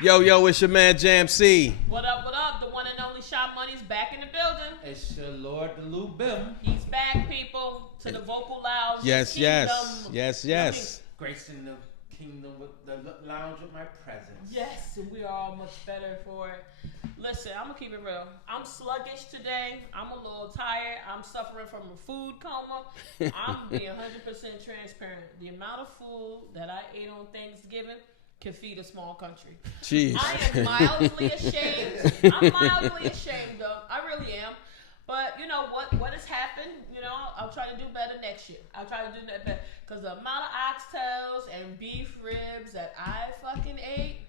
Yo, it's your man Jam C. What up? The one and only Shot Money's back in the building. It's your Lord, the W.E.B. He's back, people, to the vocal lounge. Yes. Gracing the kingdom with the lounge with my presence. Yes, and we are all much better for it. Listen, I'm gonna keep it real. I'm sluggish today. I'm a little tired. I'm suffering from a food coma. I'm being 100% transparent. The amount of food that I ate on Thanksgiving can feed a small country. Jeez. I am mildly ashamed. I'm mildly ashamed of. I really am. But you know what has happened? You know, I'll try to do better next year. I'll try to do that better. Because the amount of oxtails and beef ribs that I fucking ate.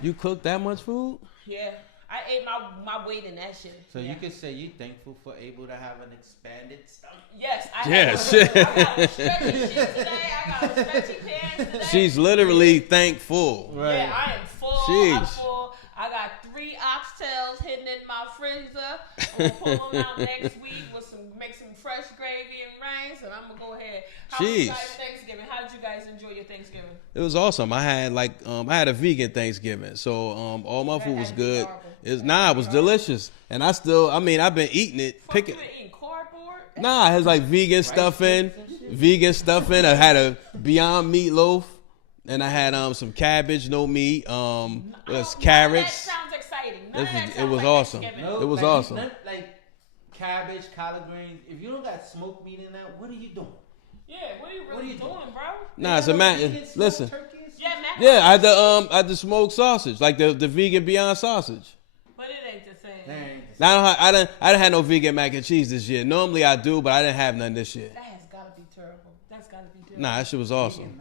You cooked that much food? Yeah. I ate my weight in that shit. So you could say you're thankful for able to have an expanded stomach. Yes. I got a stretchy shit today. I got a stretchy pants today. She's literally thankful. Right. Yeah, I am full. Jeez. I'm full. I got 3 oxtails hidden in my freezer. I'm gonna pull them out next week with make some fresh gravy and ranch, and I'm gonna go ahead. How was you guys Thanksgiving? How did you guys enjoy your Thanksgiving? It was awesome. I had a vegan Thanksgiving, so all my food was good. It was delicious, and I've been eating it. You been eating cardboard? Nah, it has like vegan stuffing. I had a Beyond meatloaf, and I had some cabbage, no meat. Carrots. That sounds exciting. It was awesome. It was awesome. Like cabbage, collard greens. If you don't got smoked meat in that, what are you doing? Yeah, what are you really doing, bro? Nah, it's a man. Listen. Yeah, I had the smoked sausage, like the vegan Beyond sausage. But it ain't the same. I didn't have no vegan mac and cheese this year. Normally I do, but I didn't have none this year. That has got to be terrible. That's got to be terrible. Nah, that shit was awesome.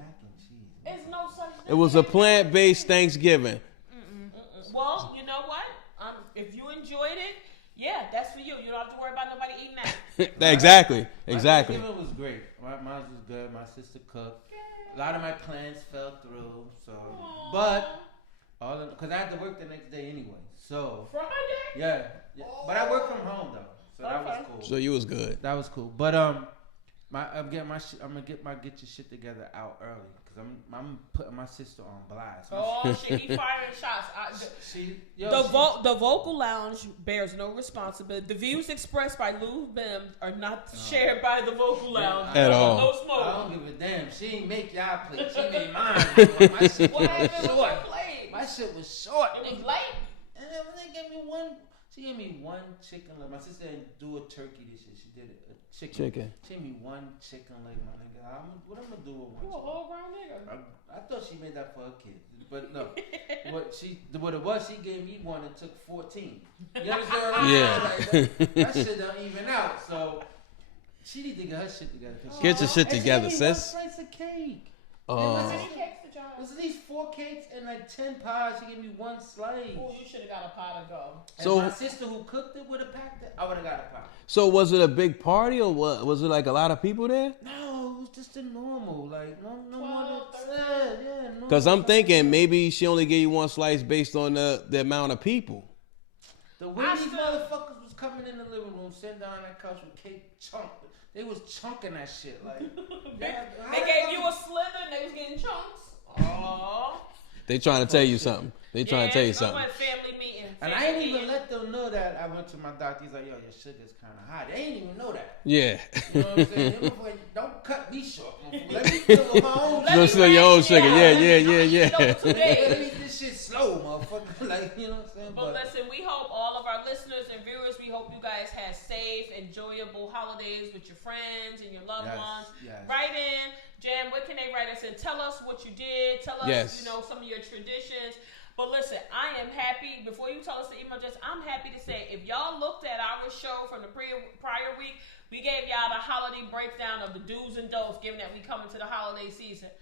It's no such thing. It was a plant-based Thanksgiving. Well, you know what? If you enjoyed it, yeah, that's for you. You don't have to worry about nobody eating that. Exactly. My Thanksgiving was great. Mine was good. My sister cooked. A lot of my plans fell through. So, but because I had to work the next day anyway. So Friday? Yeah. But I work from home though, so that was cool. So you was good. That was cool. But I'm gonna get your shit together out early because I'm putting my sister on blast. Shit, he firing shots. The vocal lounge bears no responsibility. The views expressed by W.E.B are not shared by the vocal lounge at all. No smoke. I don't give a damn. She ain't make y'all plate. She made mine. My shit What happened with your plate? My shit was short. It was light. And then they gave me one. She gave me one chicken leg. My sister didn't do a turkey this year. She did a chicken. She gave me one chicken leg, my nigga. What I'm gonna do with one? You a whole grown nigga. I thought she made that for her kid, but no. What it was, she gave me one and took 14. You understand what I mean? Yeah. That shit don't even out. So she need to get her shit together. Get your shit together, sis. One slice of cake. How many cakes did y'all have? It was at least 4 cakes and like 10 pies. She gave me one slice. Oh, you should have got a pie to go. So my sister who cooked it would have packed it. I would have got a pie. So was it a big party or what? Was it like a lot of people there? No, it was just a normal, like no more than Because I'm thinking maybe she only gave you one slice based on the amount of people. The way these motherfuckers was coming in the living room, sitting down on that couch with cake chunk. They was chunking that shit like. They gave you a slither and they was getting chunks. Oh. They trying to tell you something. They trying to tell you something. Family meeting. And I ain't even let them know that I went to my doctor. He's like, yo, your sugar's kind of high. They ain't even know that. Yeah. You know what I'm saying? Don't cut me short. Let me fill with my own sugar. Just your own sugar. Yeah. Let me eat this shit slow, motherfucker. Like, you know what I'm saying? But listen, we hope all of our listeners and viewers, we hope you guys had safe, enjoyable holidays with your friends and your loved ones. Yes. Write in. Jam, what can they write us in? Tell us what you did. Tell us, some of your traditions. But listen, I am happy. Before you tell us the email address, I'm happy to say if y'all looked at our show from the prior week, we gave y'all the holiday breakdown of the do's and don'ts, given that we come into the holiday season.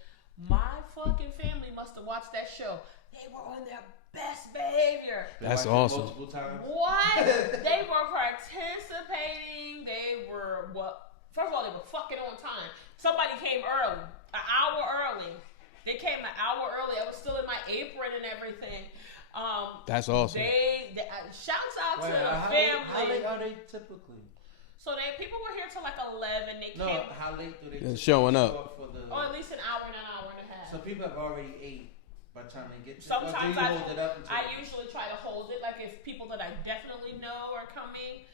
My fucking family must have watched that show. They were on their best behavior. That's awesome. Multiple times. What? They were participating. They were First of all, they were fucking on time. Somebody came early, an hour early. They came an hour early. I was still in my apron and everything. That's awesome. They shouts out to the family. How late are they typically? So people were here till like 11. They came. No, how late do they showing up? Or at least an hour and a half. So people have already ate by trying to get? Sometimes hold it up I usually try to hold it. Like if people that I definitely know are coming,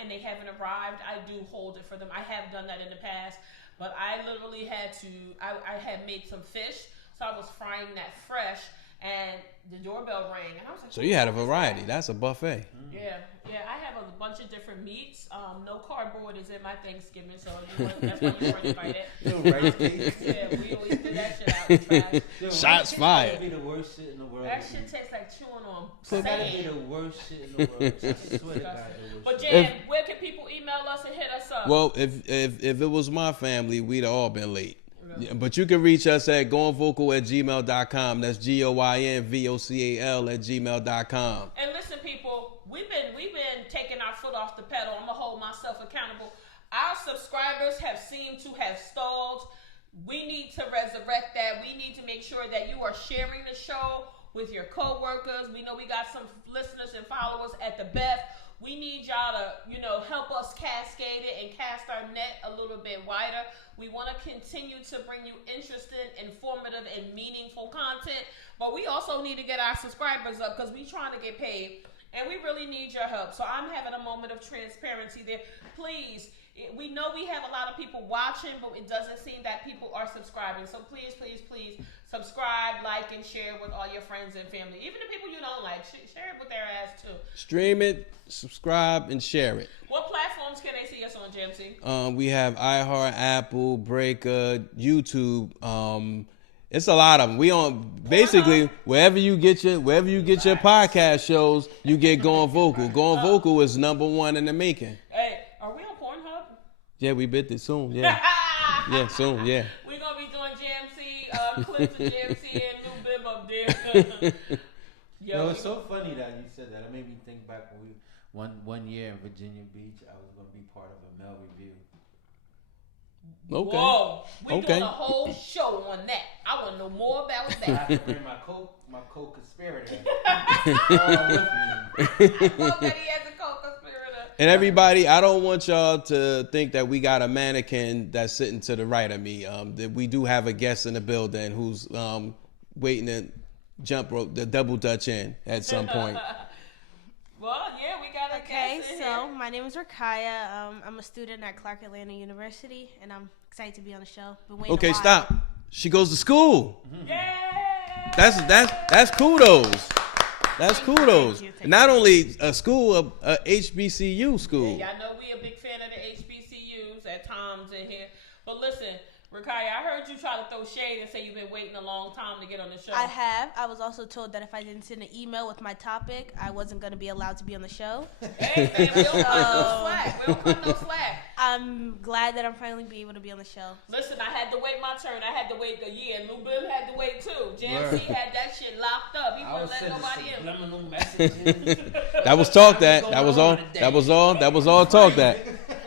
and they haven't arrived, I do hold it for them. I have done that in the past, but I literally had to. I had made some fish, so I was frying that fresh. And the doorbell rang, and I was like, so you had a variety. That's a buffet. Yeah. I have a bunch of different meats. No cardboard is in my Thanksgiving, so that's why you weren't invited. Yeah, we always do that shit out in the trash. Shots fired. That would be the worst shit in the world. That shit tastes like chewing on sand. That would be the worst shit in the world. I swear to God, But Jan, where can people email us and hit us up? Well, if it was my family, we'd all been late. Yeah, but you can reach us at goingvocal@gmail.com. That's GOINVOCAL@gmail.com. And listen, people, we've been taking our foot off the pedal. I'm gonna hold myself accountable. Our subscribers have seemed to have stalled. We need to resurrect that. We need to make sure that you are sharing the show with your coworkers. We know we got some listeners and followers at the BEF. We need y'all to, help us cascade it and cast our net a little bit wider. We want to continue to bring you interesting, informative, and meaningful content. But we also need to get our subscribers up because we're trying to get paid. And we really need your help. So I'm having a moment of transparency there. Please, we know we have a lot of people watching, but it doesn't seem that people are subscribing. So please, please, please subscribe, like, and share with all your friends and family. Even the people you don't like, share it with their ass too. Stream it, subscribe, and share it. What platforms can they see us on, JMC? We have iHeart, Apple, Breaker, YouTube. It's a lot of them. We on basically wherever you get your podcast shows, you get Going Vocal. Going Vocal is #1 in the making. Hey, are we on Pornhub? Yeah, we bit it soon. Yeah, yeah, soon. Yeah. We're gonna be doing JMC clips of JMC and New Bib up there. Yo, it's so funny that you said that. It made me think back when one year in Virginia Beach, I was gonna be part of a male review. Okay. Whoa, we're doing a whole show on that. I want to know more about that. I have to bring my co-conspirator. I love that he has a co-conspirator. And everybody, I don't want y'all to think that we got a mannequin that's sitting to the right of me. That we do have a guest in the building who's waiting to jump rope, the double dutch in at some point. Well, yeah, we got a guest in here. My name is Rakaya. I'm a student at Clark Atlanta University, and I'm excited to be on the show. Okay, stop. She goes to school. Yeah. That's kudos. That's kudos. Not only a school, a HBCU school. Yeah, y'all know we a big fan of the HBCUs at times in here. But listen, Rakaya, I heard you try to throw shade and say you've been waiting a long time to get on the show. I have. I was also told that if I didn't send an email with my topic, I wasn't going to be allowed to be on the show. Hey, we don't cut no slack. We don't cut no slack. I'm glad that I'm finally be able to be on the show. Listen, I had to wait my turn. I had to wait a year. Lou Bim had to wait too. JMC had that shit locked up. He wouldn't let nobody in. That was talk that. That was all talk that.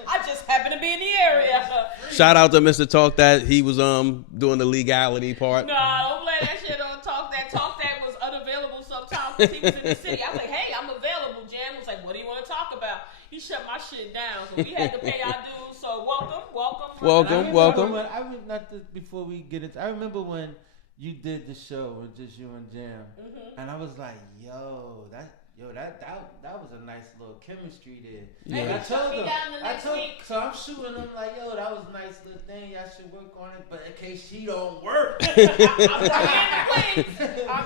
I just happened to be in the area. Shout out to Mr. Talk That. He was doing the legality part. No, don't play that shit on Talk That. Talk That was unavailable sometimes because he was in the city. I was like, hey, I'm available. Jam was like, what do you want to talk about? He shut my shit down. So we had to pay our dues. So welcome. Before we get into, I remember when you did the show with just you and Jam, and I was like, yo, that was a nice little chemistry there. Yeah. And I told him, so I'm shooting him like, yo, that was a nice little thing. Y'all should work on it, but in case she don't work, I'm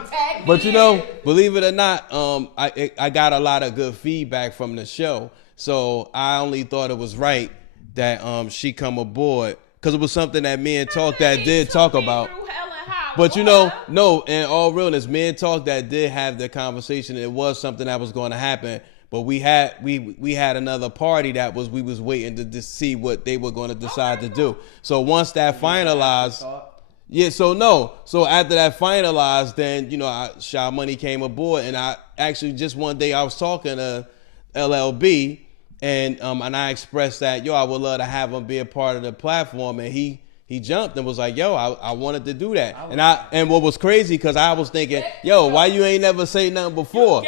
tagging. But believe it or not, I got a lot of good feedback from the show, so I only thought it was right that she come aboard because it was something that me and Talk That did talk about. But no, in all realness, me and Talk That did have the conversation. It was something that was going to happen, but we had another party that we was waiting to see what they were going to decide to do. So once that finalized, so after that finalized, then Sha Money came aboard, and I actually just one day I was talking to LLB, and I expressed that I would love to have him be a part of the platform, and he jumped and was like, yo, I wanted to do that. And what was crazy, because I was thinking, yo, why you ain't never say nothing before?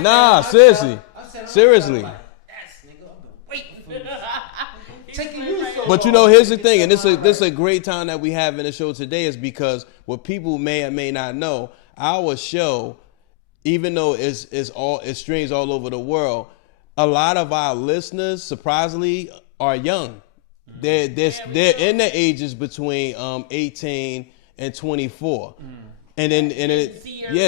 Nah, seriously. Seriously. Like, yes, nigga, I've been waiting for this. Taking you so But here's the thing, and this is a great time that we have in the show today, is because what people may or may not know, our show, even though it streams all over the world, a lot of our listeners, surprisingly, are young. They're in the ages between 18 and 24.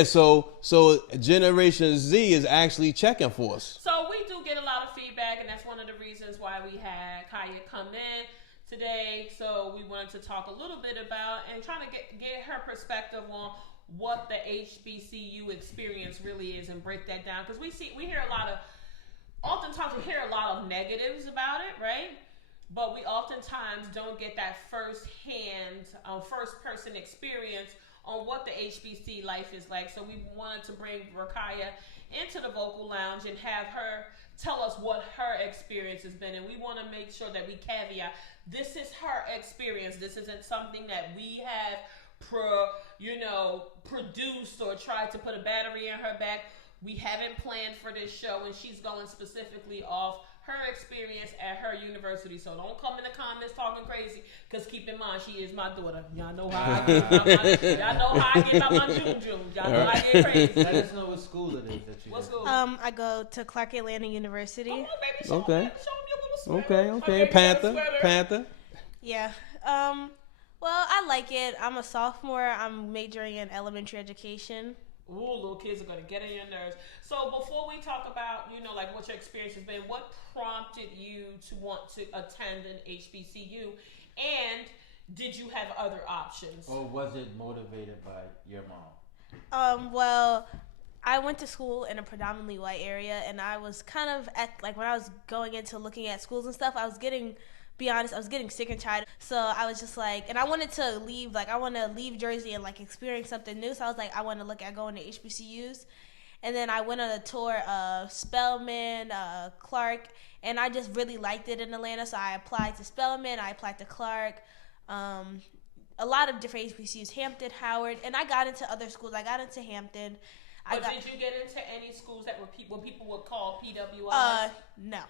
So Generation Z is actually checking for us. So we do get a lot of feedback, and that's one of the reasons why we had Kaya come in today. So we wanted to talk a little bit about and trying to get her perspective on what the HBCU experience really is and break that down, because we hear oftentimes we hear a lot of negatives about it, right? But we oftentimes don't get that first person experience on what the HBC life is like. So we wanted to bring Rakaya into the vocal lounge and have her tell us what her experience has been. And we want to make sure that we caveat, this is her experience. This isn't something that we have produced or tried to put a battery in her back. We haven't planned for this show, and she's going specifically off her experience at her university. So don't come in the comments talking crazy, because keep in mind, she is my daughter. Y'all know how I get about my June. Y'all know I get crazy. Let us know what school it is that you go. What school? I go to Clark Atlanta University. Come on, baby. Show me your little sweater. Okay. Panther. Yeah. Well, I like it. I'm a sophomore. I'm majoring in elementary education. Ooh, little kids are going to get on your nerves. So before we talk about, like what your experience has been, what prompted you to want to attend an HBCU? And did you have other options? Or was it motivated by your mom? Well, I went to school in a predominantly white area, and I was kind of when I was going into looking at schools and stuff, I was getting sick and tired. So I was just like, and I wanted to leave, I want to leave Jersey and experience something new. So I was like, I want to look at going to HBCUs. And then I went on a tour of Spelman, Clark, and I just really liked it in Atlanta. So I applied to Spelman, I applied to Clark, a lot of different HBCUs, Hampton, Howard, and I got into other schools. I got into Hampton. Did you get into any schools that were what people would call PWIs? No.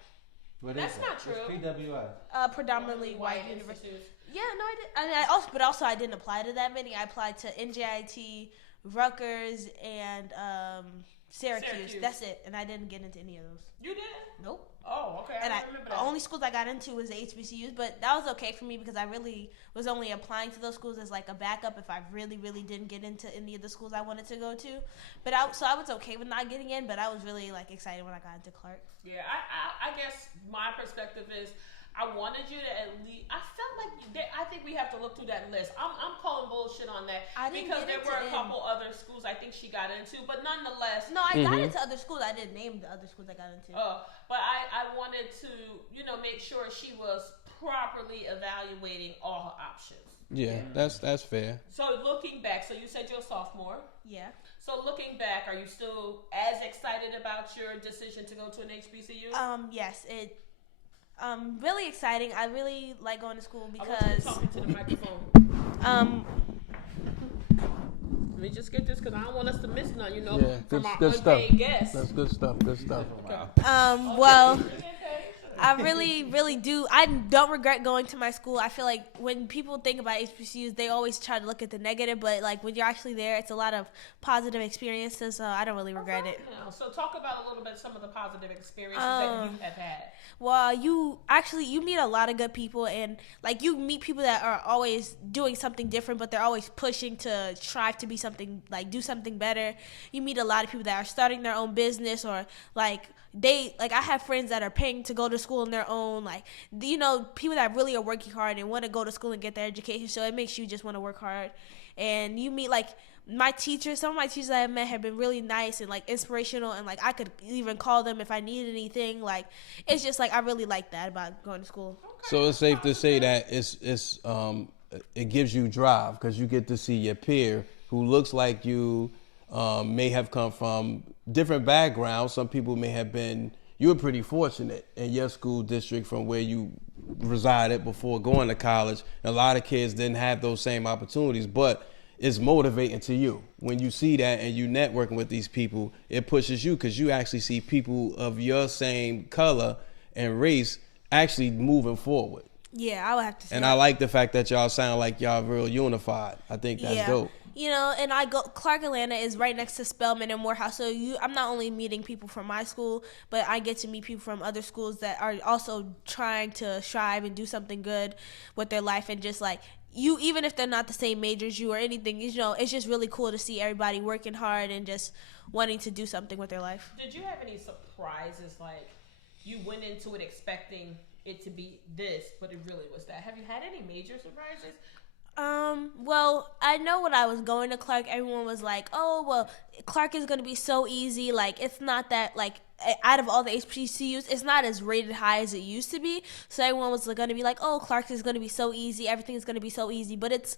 That's not true. What's PWI? Predominantly white universities. Yeah, no, I did. I didn't apply to that many. I applied to NJIT, Rutgers, and Syracuse. That's it. And I didn't get into any of those. You did? Nope. Oh, okay. I remember that. The only schools I got into was the HBCUs, but that was okay for me because I really was only applying to those schools as a backup if I really, really didn't get into any of the schools I wanted to go to. But I was okay with not getting in, but I was really excited when I got into Clark. Yeah, I guess my perspective is I wanted you to at least. I felt like I think we have to look through that list. I'm calling bullshit on that because there were a couple other schools I think she got into, but nonetheless. No, I got into other schools. I didn't name the other schools I got into. But I wanted to make sure she was properly evaluating all her options. Yeah, that's fair. So looking back, so you said you're a sophomore. Yeah. So looking back, are you still as excited about your decision to go to an HBCU? Yes, really exciting. I really like going to school because. I want you to talk into the microphone. Let me just get this because I don't want us to miss none. From our unpaid guests. That's good stuff. Good stuff. Well. I really, really do. I don't regret going to my school. I feel like when people think about HBCUs, they always try to look at the negative, but when you're actually there, it's a lot of positive experiences, so I don't really regret it. So talk about a little bit some of the positive experiences that you have had. Well, you meet a lot of good people, and you meet people that are always doing something different, but they're always pushing to strive to be something, do something better. You meet a lot of people that are starting their own business or I have friends that are paying to go to school on their own, people that really are working hard and want to go to school and get their education, so it makes you just want to work hard. And you meet, my teachers, some of my teachers that I met have been really nice and, inspirational, and, I could even call them if I needed anything. It's just, I really like that about going to school. So it's safe to say that it gives you drive because you get to see your peer who looks like you, may have come from different backgrounds. Some people may have been, you were pretty fortunate in your school district from where you resided before going to college. A lot of kids didn't have those same opportunities, but it's motivating to you. When you see that and you networking with these people, it pushes you because you actually see people of your same color and race actually moving forward. Yeah, I would have to say And that. I like the fact that y'all sound like y'all real unified. I think that's dope. You know, and Clark Atlanta is right next to Spelman and Morehouse. So I'm not only meeting people from my school, but I get to meet people from other schools that are also trying to strive and do something good with their life. And just like you, even if they're not the same major as you or anything, you know, it's just really cool to see everybody working hard and just wanting to do something with their life. Did you have any surprises? Like you went into it expecting it to be this, but it really was that. Have you had any major surprises? Well, I know when I was going to Clark, everyone was like, oh, well, Clark is going to be so easy. Like, it's not that, like, out of all the HBCUs, it's not as rated high as it used to be. So everyone was going to be like, oh, Clark is going to be so easy. Everything's going to be so easy. But it's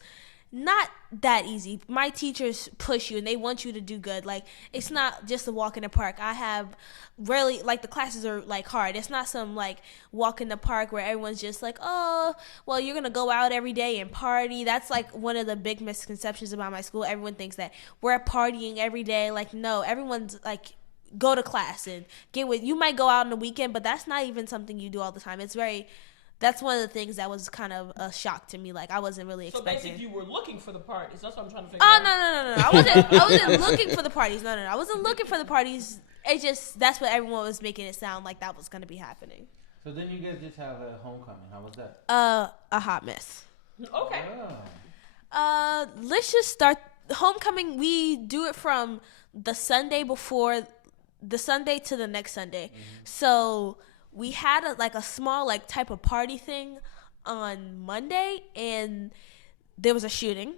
not that easy. My teachers push you and they want you to do good. Like, it's not just a walk in the park. I have really, like, the classes are, like, hard. It's not some, like, walk in the park where everyone's just like, oh, well, you're going to go out every day and party. That's, like, one of the big misconceptions about my school. Everyone thinks that we're partying every day. Like, no, everyone's, like, go to class and get with. You might go out on the weekend, but that's not even something you do all the time. That's one of the things that was kind of a shock to me. Like, I wasn't really expecting. So basically, you were looking for the parties. That's what I'm trying to figure out. Oh, no. I wasn't looking for the parties. No. I wasn't looking for the parties. It's just, that's what everyone was making it sound like that was going to be happening. So then you guys just have a homecoming. How was that? A hot mess. Okay. Let's just start. Homecoming, we do it from the Sunday before, the Sunday to the next Sunday. Mm-hmm. So we had a small like type of party thing on Monday, and there was a shooting.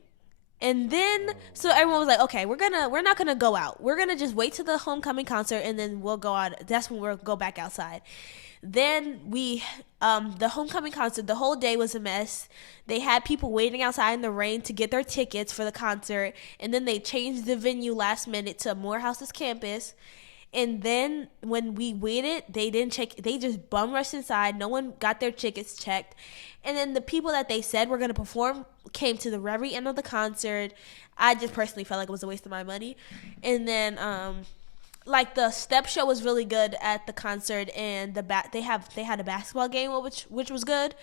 And then, so everyone was like, okay, we're not gonna go out. We're gonna just wait till the homecoming concert, and then we'll go out. That's when we'll go back outside. Then the homecoming concert, the whole day was a mess. They had people waiting outside in the rain to get their tickets for the concert. And then they changed the venue last minute to Morehouse's campus. And then when we waited, they didn't check. They just bum rushed inside. No one got their tickets checked. And then the people that they said were going to perform came to the very end of the concert. I just personally felt like it was a waste of my money. And then, like, the step show was really good at the concert, and they had a basketball game, which was good.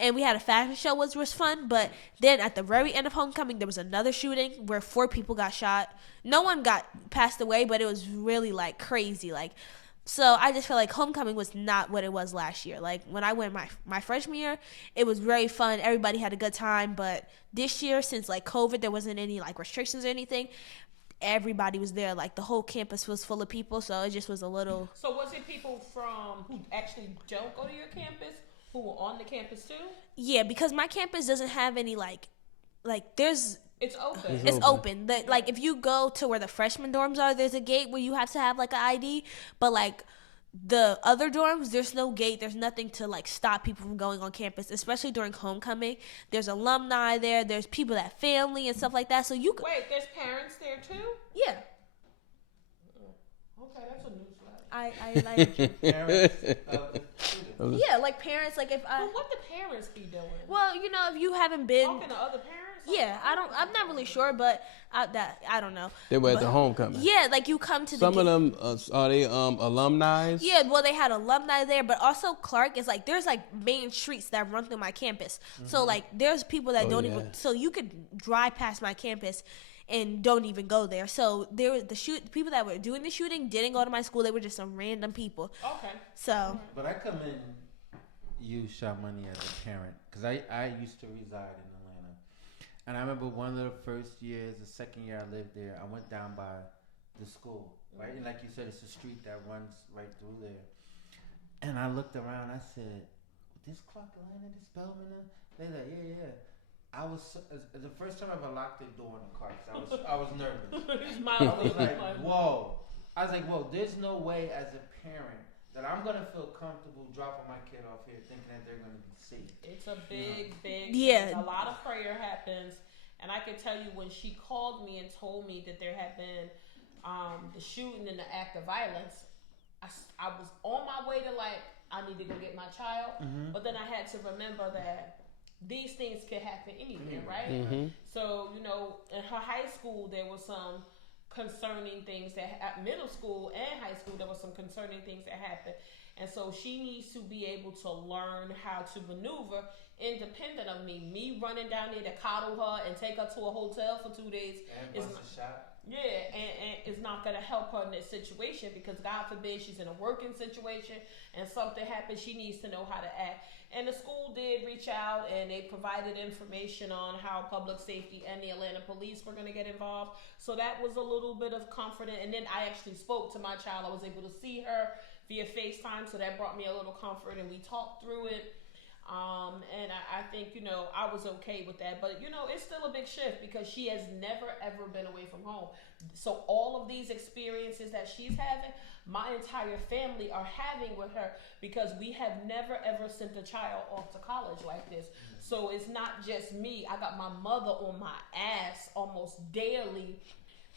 And we had a fashion show, which was fun. But then at the very end of homecoming, there was another shooting where 4 people got shot. No one got passed away, but it was really, like, crazy. Like, so I just feel like homecoming was not what it was last year. Like, when I went my freshman year, it was very fun. Everybody had a good time. But this year, since, like, COVID, there wasn't any, like, restrictions or anything. Everybody was there. Like, the whole campus was full of people. So it just was a little. So was it people who actually don't go to your campus who were on the campus too? Yeah, because my campus doesn't have any, like there's. It's open. It's open. Like, if you go to where the freshman dorms are, there's a gate where you have to have, like, an ID. But, like, the other dorms, there's no gate. There's nothing to, like, stop people from going on campus, especially during homecoming. There's alumni there. There's people that family and stuff like that. So you Wait, there's parents there too? Yeah. Okay, that's a news flash. I like Parents. Yeah, like parents, like if I. Well, what the parents be doing? Well, you know, if you haven't been. Talking to other parents? Yeah, I'm not really sure, but I don't know. They were at the homecoming. Yeah, like you come to some of them are they alumni? Yeah, well, they had alumni there, but also Clark is like there's like main streets that run through my campus. Mm-hmm. So like there's people that don't even. So you could drive past my campus and don't even go there. So there was people that were doing the shooting didn't go to my school. They were just some random people. Okay. So. But I come in, use Chamonix as a parent because I used to reside in Atlanta, and I remember one of the first years, the second year I lived there, I went down by the school, right, and like you said, it's a street that runs right through there, and I looked around. I said, "This Clark Atlanta, this Spelman?" They're like, "Yeah." I was the first time I ever locked the door in the car. I was nervous. I was like, "Whoa!" I was like, "Whoa!" There's no way as a parent that I'm gonna feel comfortable dropping my kid off here, thinking that they're gonna be safe. It's a big. Yeah. A lot of prayer happens, and I can tell you when she called me and told me that there had been the shooting and the act of violence. I was on my way to I need to go get my child, but then I had to remember that these things could happen anywhere, right? Mm-hmm. So, in her high school, there was some concerning things at middle school and high school, there was some concerning things that happened. And so she needs to be able to learn how to maneuver independent of me. Me running down there to coddle her and take her to a hotel for 2 days is not, and it's not going to help her in this situation, because God forbid she's in a working situation and something happens, she needs to know how to act. And the school did reach out, and they provided information on how public safety and the Atlanta police were going to get involved. So that was a little bit of comfort. And then I actually spoke to my child. I was able to see her via FaceTime, so that brought me a little comfort, and we talked through it. And I think, I was okay with that. But, it's still a big shift, because she has never, ever been away from home. So all of these experiences that she's having, my entire family are having with her, because we have never, ever sent a child off to college like this. So it's not just me. I got my mother on my ass almost daily.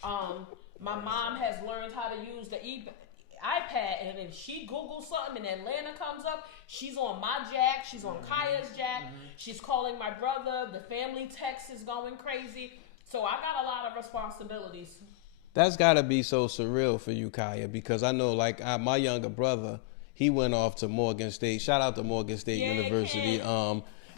My mom has learned how to use the iPad, and if she Googles something and Atlanta comes up, she's on my jack, she's on Kaya's jack, she's calling my brother, the family text is going crazy. So I got a lot of responsibilities. That's got to be so surreal for you, Kaya, because I know, my younger brother, he went off to Morgan State. Shout out to Morgan State University.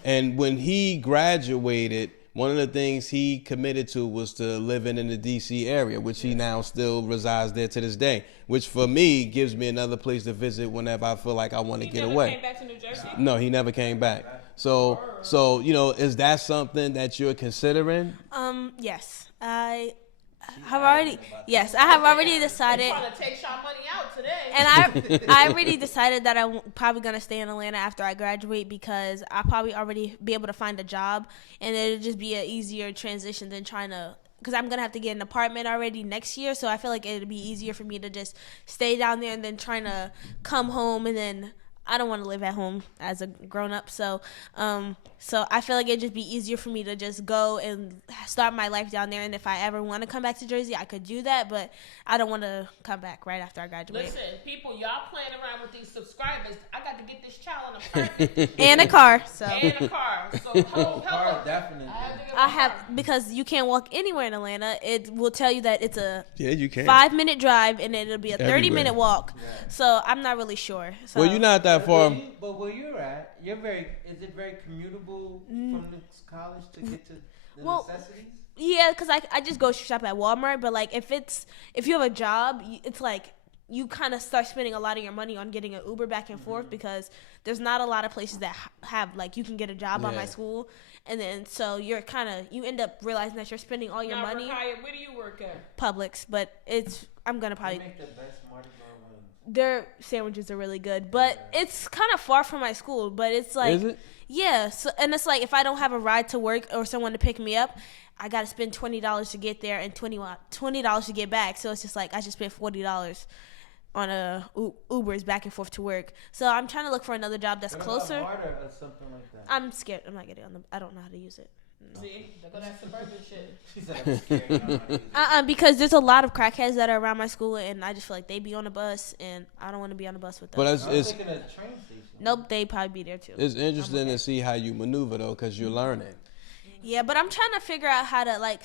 And when he graduated, one of the things he committed to was to living in the D.C. area, which he now still resides there to this day, which for me gives me another place to visit whenever I feel like I want to get away. He never came back to New Jersey? No, he never came back. So is that something that you're considering? Yes. I have already decided. I'm trying to take Sean money out today. And I already decided that I'm probably going to stay in Atlanta after I graduate, because I'll probably already be able to find a job, and it'll just be an easier transition than trying to, because I'm going to have to get an apartment already next year. So I feel like it'll be easier for me to just stay down there and then trying to come home, and then I don't want to live at home as a grown-up. So I feel like it'd just be easier for me to just go and start my life down there. And if I ever want to come back to Jersey, I could do that. But I don't want to come back right after I graduate. Listen, people, y'all playing around with these subscribers. I got to get this child in a apartment. And a car. So. And a car. So help definitely. I have, because you can't walk anywhere in Atlanta. It will tell you that it's a you can 5-minute drive, and it'll be a 30-minute walk. Yeah. So I'm not really sure. So. Well, you're not that far. But where you're at, is it very commutable from this college to get to the necessities? Yeah, because I just go shop at Walmart. But if you have a job, it's like you kind of start spending a lot of your money on getting an Uber back and forth, because there's not a lot of places that have you can get a job by my school. And then so you end up realizing that you're spending all your money. Kaya, where do you work at? Publix, but I'm gonna probably. They make the best Mardi Gras wings. Their sandwiches are really good, but it's kind of far from my school. But it's like, is it? Yeah. So, and it's like, if I don't have a ride to work or someone to pick me up, I gotta spend $20 to get there and $20 to get back. So it's just like I just spent $40 on Ubers back and forth to work. So I'm trying to look for another job that's closer. Marta or something like that. I'm scared. I'm not getting I don't know how to use it. See, look at that suburban shit. She said I'm scared. You don't know how to use it. Because there's a lot of crackheads that are around my school, and I just feel like they be on the bus, and I don't want to be on the bus with them. But I was thinking of the train station. Nope, they probably be there too. It's interesting to see how you maneuver though, because you're learning. Yeah, but I'm trying to figure out how to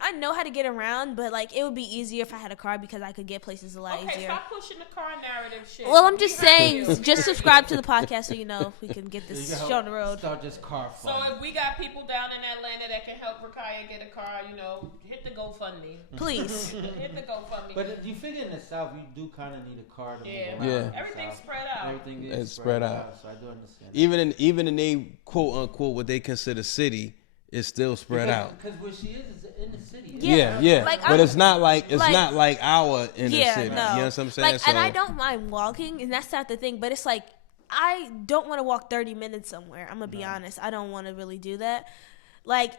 I know how to get around, but it would be easier if I had a car, because I could get places a lot easier. Okay, stop pushing the car narrative shit. Well, I'm just saying, just subscribe to the podcast so we can get this show on the road. Start just car fun. So if we got people down in Atlanta that can help Rakaya get a car, hit the GoFundMe. Please. Hit the GoFundMe. But you figure in the South, you do kind of need a car to move around. Yeah. Everything's spread out. Everything It's is spread out. So I do understand. Even in they quote unquote what they consider city, it's still spread out. Because where she is in the city. Yeah. But it's not like our inner city. No. You know what I'm saying? And I don't mind walking, and that's not the thing. But it's I don't want to walk 30 minutes somewhere. I'm gonna be honest. I don't want to really do that.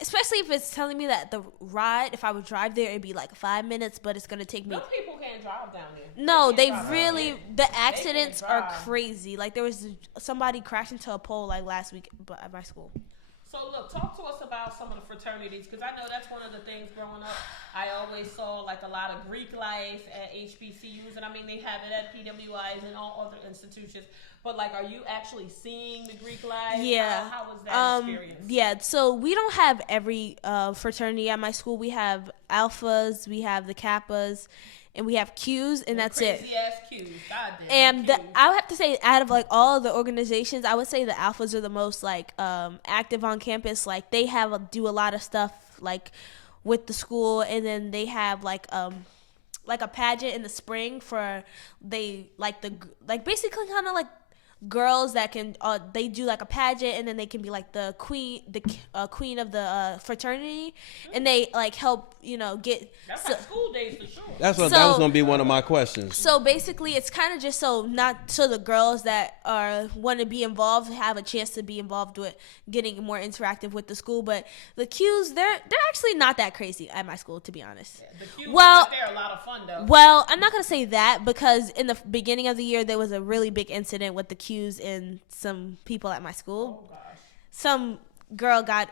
Especially if it's telling me that the ride, if I would drive there, it'd be 5 minutes, but it's gonna take me. Those people can't drive down there. No, they really. The accidents are crazy. There was somebody crashed into a pole last week at my school. So look, talk to us about some of the fraternities, because I know that's one of the things growing up. I always saw a lot of Greek life at HBCUs, and I mean they have it at PWIs and all other institutions. But are you actually seeing the Greek life? Yeah. How was that experience? Yeah. So we don't have every fraternity at my school. We have alphas, we have the kappas, and we have Qs, and that's it. Crazy ass Qs. Goddamn. And Qs. I would have to say, out of like all the organizations, I would say the Alphas are the most like active on campus. Like they do a lot of stuff like with the school, and then they have like a pageant in the spring for basically kind of like girls that can they do like a pageant, and then they can be like the queen of the fraternity, and they like help get that's like school days for sure. That was gonna be one of my questions. So basically it's kind of just so the girls that want to be involved have a chance to be involved with getting more interactive with the school. But the Qs, they're actually not that crazy at my school, to be honest. The Qs, they're a lot of fun though. Well, I'm not gonna say that, because in the beginning of the year there was a really big incident with the Qs and some people at my school. Oh gosh. Some girl got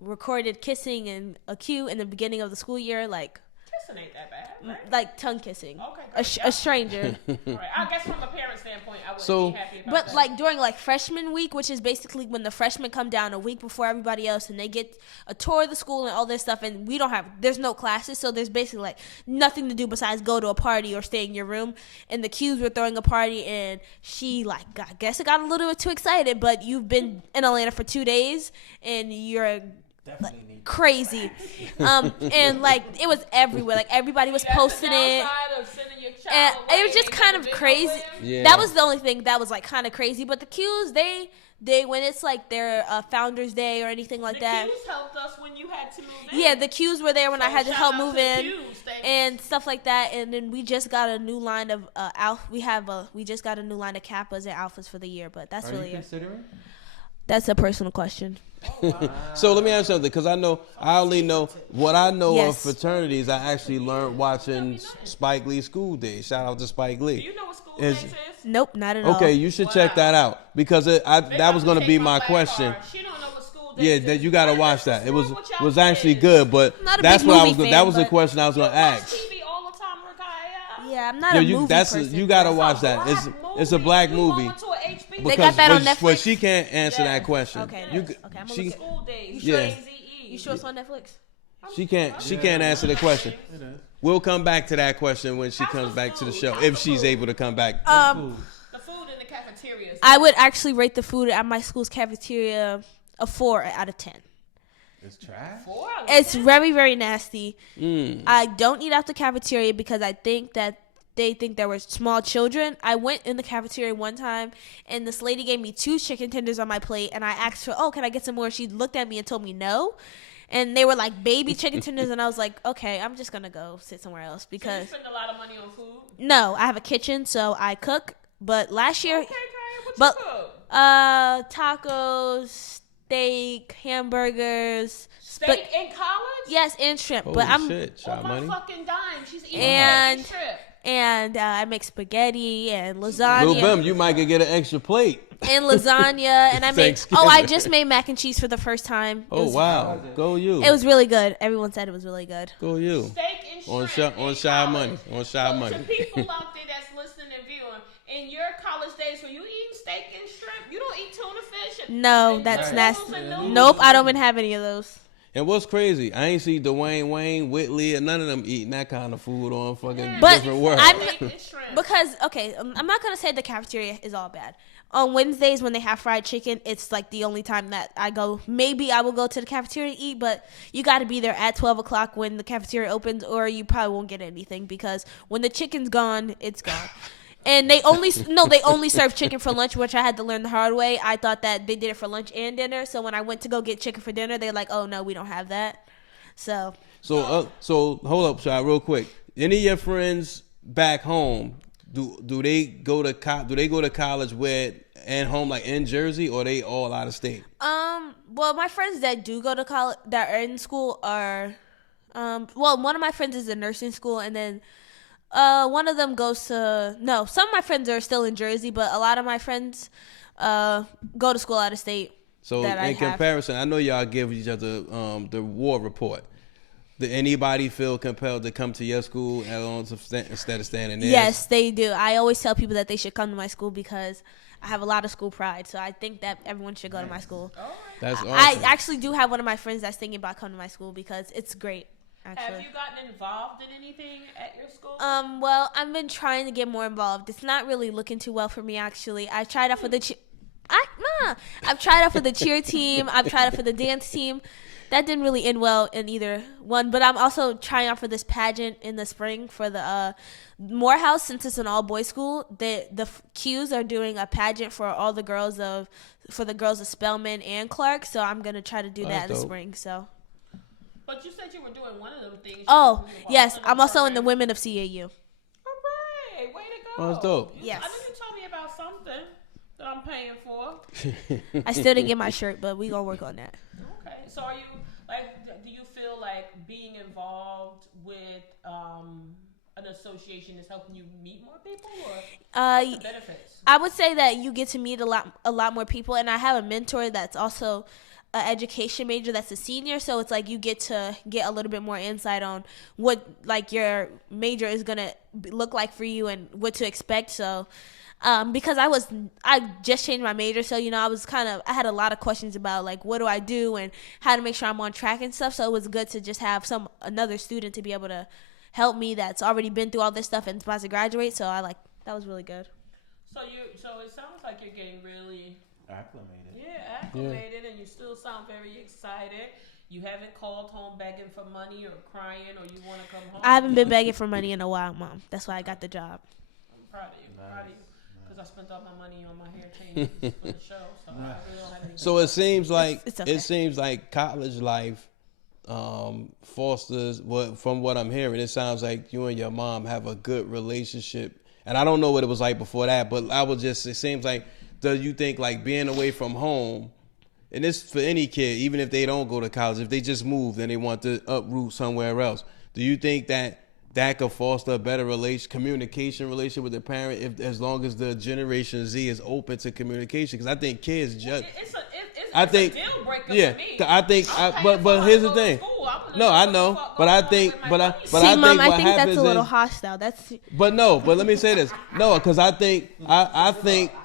recorded kissing in a Q in the beginning of the school year, like Kissing ain't that bad, right? like tongue kissing. Okay. A stranger. Right. I guess from a parent standpoint, I wouldn't be happy about But that. like during like freshman week, which is basically when the freshmen come down a week before everybody else, and they get a tour of the school and all this stuff, and there's no classes, so there's basically like nothing to do besides go to a party or stay in your room. And the Qs were throwing a party, and she I guess it got a little bit too excited, but you've been in Atlanta for 2 days and you're like, crazy. And like it was everywhere, like everybody was posting it, and it was just kind of crazy. Yeah. That was the only thing that was like kind of crazy. But the Qs, they when it's like their Founders Day or anything like that. The Qs helped us when you had to move in. Yeah, the Qs were there when I had to help move in Qs, and stuff like that. And then we just got a new line of we just got a new line of Kappas and Alphas for the year. But that's really it. That's a personal question. So let me ask you something, because I only know what I know Yes. of fraternities. I actually learned watching Spike Lee School Days. Shout out to Spike Lee. Do you know what school days is? Nope, not at all. Okay, you should check that out, because that was going to be my question. She don't know what school days Yeah, is. that you got to watch that. It was What's wrong with actually y'all good, but I'm not a that's big what I movie was. fan, That was the but- question I was going to You watch ask. TV all the time, Rakaya. Yeah, I'm not a movie person. You got to It's a watch that. black It's a black movie. movie. You going to a HBCU? They got that on But Netflix? she can't answer Yeah. that question. Okay, You, okay, I'm gonna she, look School days. Yeah. AZE. You sure it's on Netflix? she can't answer the question. It is. We'll come back to that question when she comes back to the show, if she's able to come back. The food in the cafeteria. I would actually rate the food at my school's cafeteria a 4 out of 10. It's trash. It's very, very nasty. I don't eat out the cafeteria because I think that they think there were small children. I went in the cafeteria one time, and this lady gave me 2 chicken tenders on my plate, and I asked her, can I get some more? She looked at me and told me no. And they were like baby chicken tenders, and I was like, okay, I'm just going to go sit somewhere else because... So you spend a lot of money on food? No, I have a kitchen, so I cook. But last year... Okay, Kaya, what you cook? Tacos, steak, hamburgers... Steak in college? Yes, and shrimp. Holy but I'm shit, On shot my money. fucking dime. She's eating And- steak and shrimp. and I make spaghetti and Lil lasagna Bim, you might could get an extra plate. and lasagna, and I made. Thanksgiving. I just made mac and cheese for the first time. It Oh was, wow, go you. It was really good. Everyone said it was really good. Go you. Steak and shrimp. On in shy college. money. On shy So money. to people out there that's listening and viewing, in your college days, were you eating steak and shrimp? You don't eat tuna fish? No, and that's noodles nasty. and noodles? Nope, I don't even have any of those. And what's crazy, I ain't see Dwayne Wayne, Whitley, and none of them eating that kind of food on fucking But different world. Steak and shrimp. Because I'm not gonna say the cafeteria is all bad. On Wednesdays when they have fried chicken, it's like the only time that I go. Maybe I will go to the cafeteria and eat, but you got to be there at 12 o'clock when the cafeteria opens, or you probably won't get anything because when the chicken's gone, it's gone. And they only serve chicken for lunch, which I had to learn the hard way. I thought that they did it for lunch and dinner. So when I went to go get chicken for dinner, they're like, "Oh no, we don't have that." So So hold up, Shy, real quick. Any of your friends back home, do they go to college with and home like in Jersey, or they all out of state? Well, my friends that do go to college, that are in school, are, one of my friends is in nursing school, and then, one of them goes to. No, some of my friends are still in Jersey, but a lot of my friends, go to school out of state. So in comparison, I know y'all give each other the war report. Did anybody feel compelled to come to your school instead of standing there? Yes, they do. I always tell people that they should come to my school because I have a lot of school pride. So I think that everyone should go to my school. That's awesome. I actually do have one of my friends that's thinking about coming to my school because it's great. actually. Have you gotten involved in anything at your school? Well, I've been trying to get more involved. It's not really looking too well for me, actually. I tried out for the I've tried out for the cheer team. I've tried out for the dance team. That didn't really end well in either one. But I'm also trying out for this pageant in the spring for the Morehouse. Since it's an all-boys school, the Qs are doing a pageant for all the girls of Spelman and Clark. So I'm gonna try to do that in the spring. So. But you said you were doing one of them things. Oh yes, I'm also in the Women of CAU. All right, way to go. Oh, that's dope. Yes. I know you told me about something that I'm paying for. I still didn't get my shirt, but we gonna work on that. Okay, so are you do you feel like being involved with an association is helping you meet more people, or the benefits? I would say that you get to meet a lot more people, and I have a mentor that's also an education major that's a senior, so it's like you get to get a little bit more insight on what like your major is gonna look like for you and what to expect. So because I just changed my major, so I had a lot of questions about like what do I do and how to make sure I'm on track and stuff. So it was good to just have another student to be able to help me that's already been through all this stuff and is about to graduate. So that was really good. So it sounds like you're getting really acclimated. Yeah, acclimated, and you still sound very excited. You haven't called home begging for money or crying, or you want to come home. I haven't been begging for money in a while, Mom. That's why I got the job. I'm proud of you. Proud of you. Because I spent all my money on my hair changes for the show, so I really don't have anything. So it seems like it's okay. It seems like college life fosters. From what I'm hearing, it sounds like you and your mom have a good relationship. And I don't know what it was like before that, but it seems like, do you think like being away from home, and this for any kid, even if they don't go to college, if they just move and they want to uproot somewhere else, do you think that could foster a better communication relationship with the parent, as long as the Generation Z is open to communication? Because I think kids just... It's a deal breaker for me. I think, but here's the thing. No, I know, but I think, I think that's a little hostile. But let me say this. No, because I think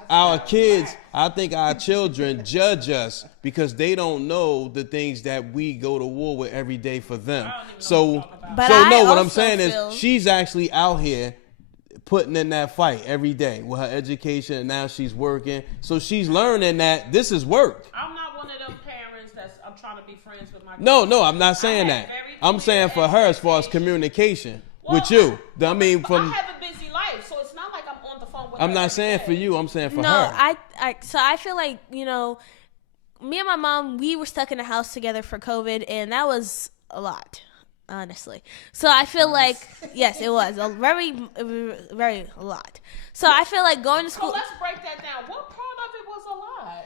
our kids, our children judge us because they don't know the things that we go to war with every day for them. What I'm saying is she's actually out here putting in that fight every day with her education, and now she's working. So she's learning that this is work. I'm not one of them parents I'm trying to be friends with my kids. No, I'm not saying that. I'm saying for her as far as communication with you. I have a busy life, so it's not like I'm on the phone with her. I'm not saying for you. I'm saying for her. No, I feel like, me and my mom, we were stuck in a house together for COVID, and that was a lot, honestly. So I feel like, yes, it was a very, very a lot. So I feel like going to school. So let's break that down. What part of it was a lot?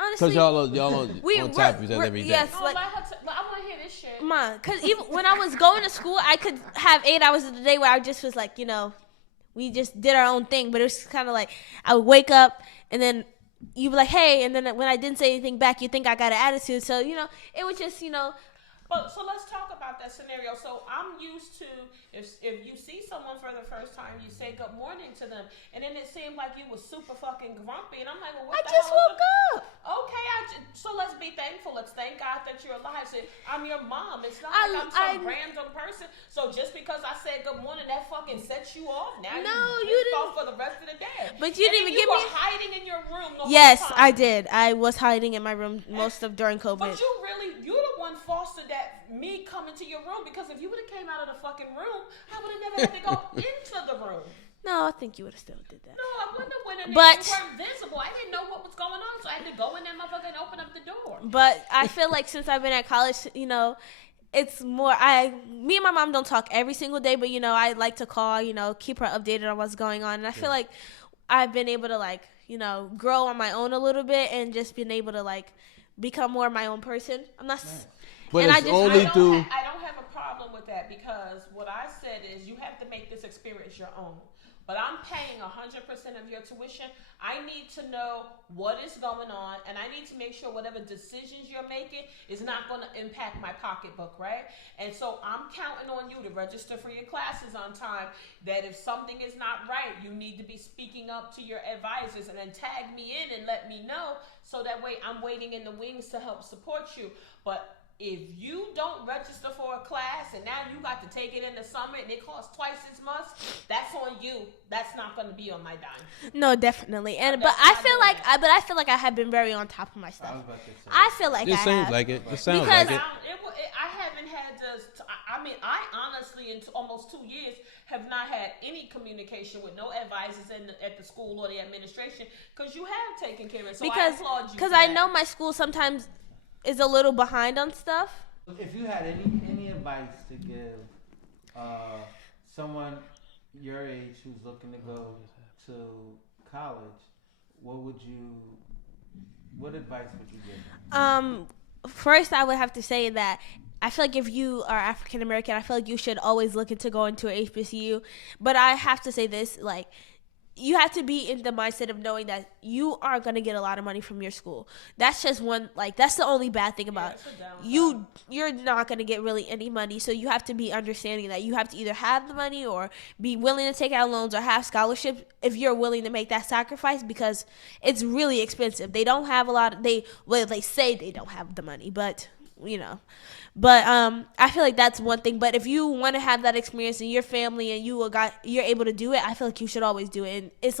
Honestly, because y'all on top of each other every day. Yes, I want to hear this shit. Because even when I was going to school, I could have 8 hours of the day where I just was like, we just did our own thing. But it was kind of like I would wake up and then you'd be like, hey, and then when I didn't say anything back, you think I got an attitude. So it was just But so let's talk about that scenario. So I'm used to if you see someone for the first time, you say good morning to them, and then it seemed like you was super fucking grumpy, and I'm like, well, what the hell? I just woke up. Okay, so let's be thankful. Let's thank God that you're alive. So I'm your mom. It's not like I'm some random person. So just because I said good morning, that fucking sets you off. Now you didn't off for the rest of the day. But you didn't even give me. You were hiding in your room. Yes, I did. I was hiding in my room during COVID. But you're the one fostered that me coming to your room, because if you would have came out of the fucking room, I would have never had to go into the room. No, I think you would have still did that. No, I wouldn't have went in there. You weren't visible. I didn't know what was going on, so I had to go in there, motherfucker, and open up the door. But I feel like since I've been at college, it's more. Me and my mom don't talk every single day, but I like to call, keep her updated on what's going on, and I feel like I've been able to grow on my own a little bit and just been able to become more my own person. I'm not. Right. But I don't have a problem with that, because what I said is you have to make this experience your own. But I'm paying 100% of your tuition. I need to know what is going on, and I need to make sure whatever decisions you're making is not going to impact my pocketbook, right? And so I'm counting on you to register for your classes on time, that if something is not right, you need to be speaking up to your advisors and then tag me in and let me know, so that way I'm waiting in the wings to help support you. But if you don't register for a class and now you got to take it in the summer and it costs twice as much, that's on you. That's not going to be on my dime. No, definitely. And but I feel like I have been very on top of my stuff. I feel like it sounds like it. It sounds like it. I haven't had I honestly, in almost 2 years, have not had any communication with no advisors at the school or the administration, because you have taken care of it. So I applaud you. Because I know my school sometimes is a little behind on stuff. If you had any advice to give someone your age who's looking to go to college, what advice would you give them? First, I would have to say that I feel like if you are African American, I feel like you should always look into going to a HBCU. But I have to say this, like, you have to be in the mindset of knowing that you are going to get a lot of money from your school. That's just one, like, that's the only bad thing about it. You're not going to get really any money. So you have to be understanding that you have to either have the money or be willing to take out loans or have scholarships if you're willing to make that sacrifice, because it's really expensive. They don't have a lot. They say they don't have the money, but I feel like that's one thing. But if you want to have that experience in your family and you're able to do it, I feel like you should always do it. And it's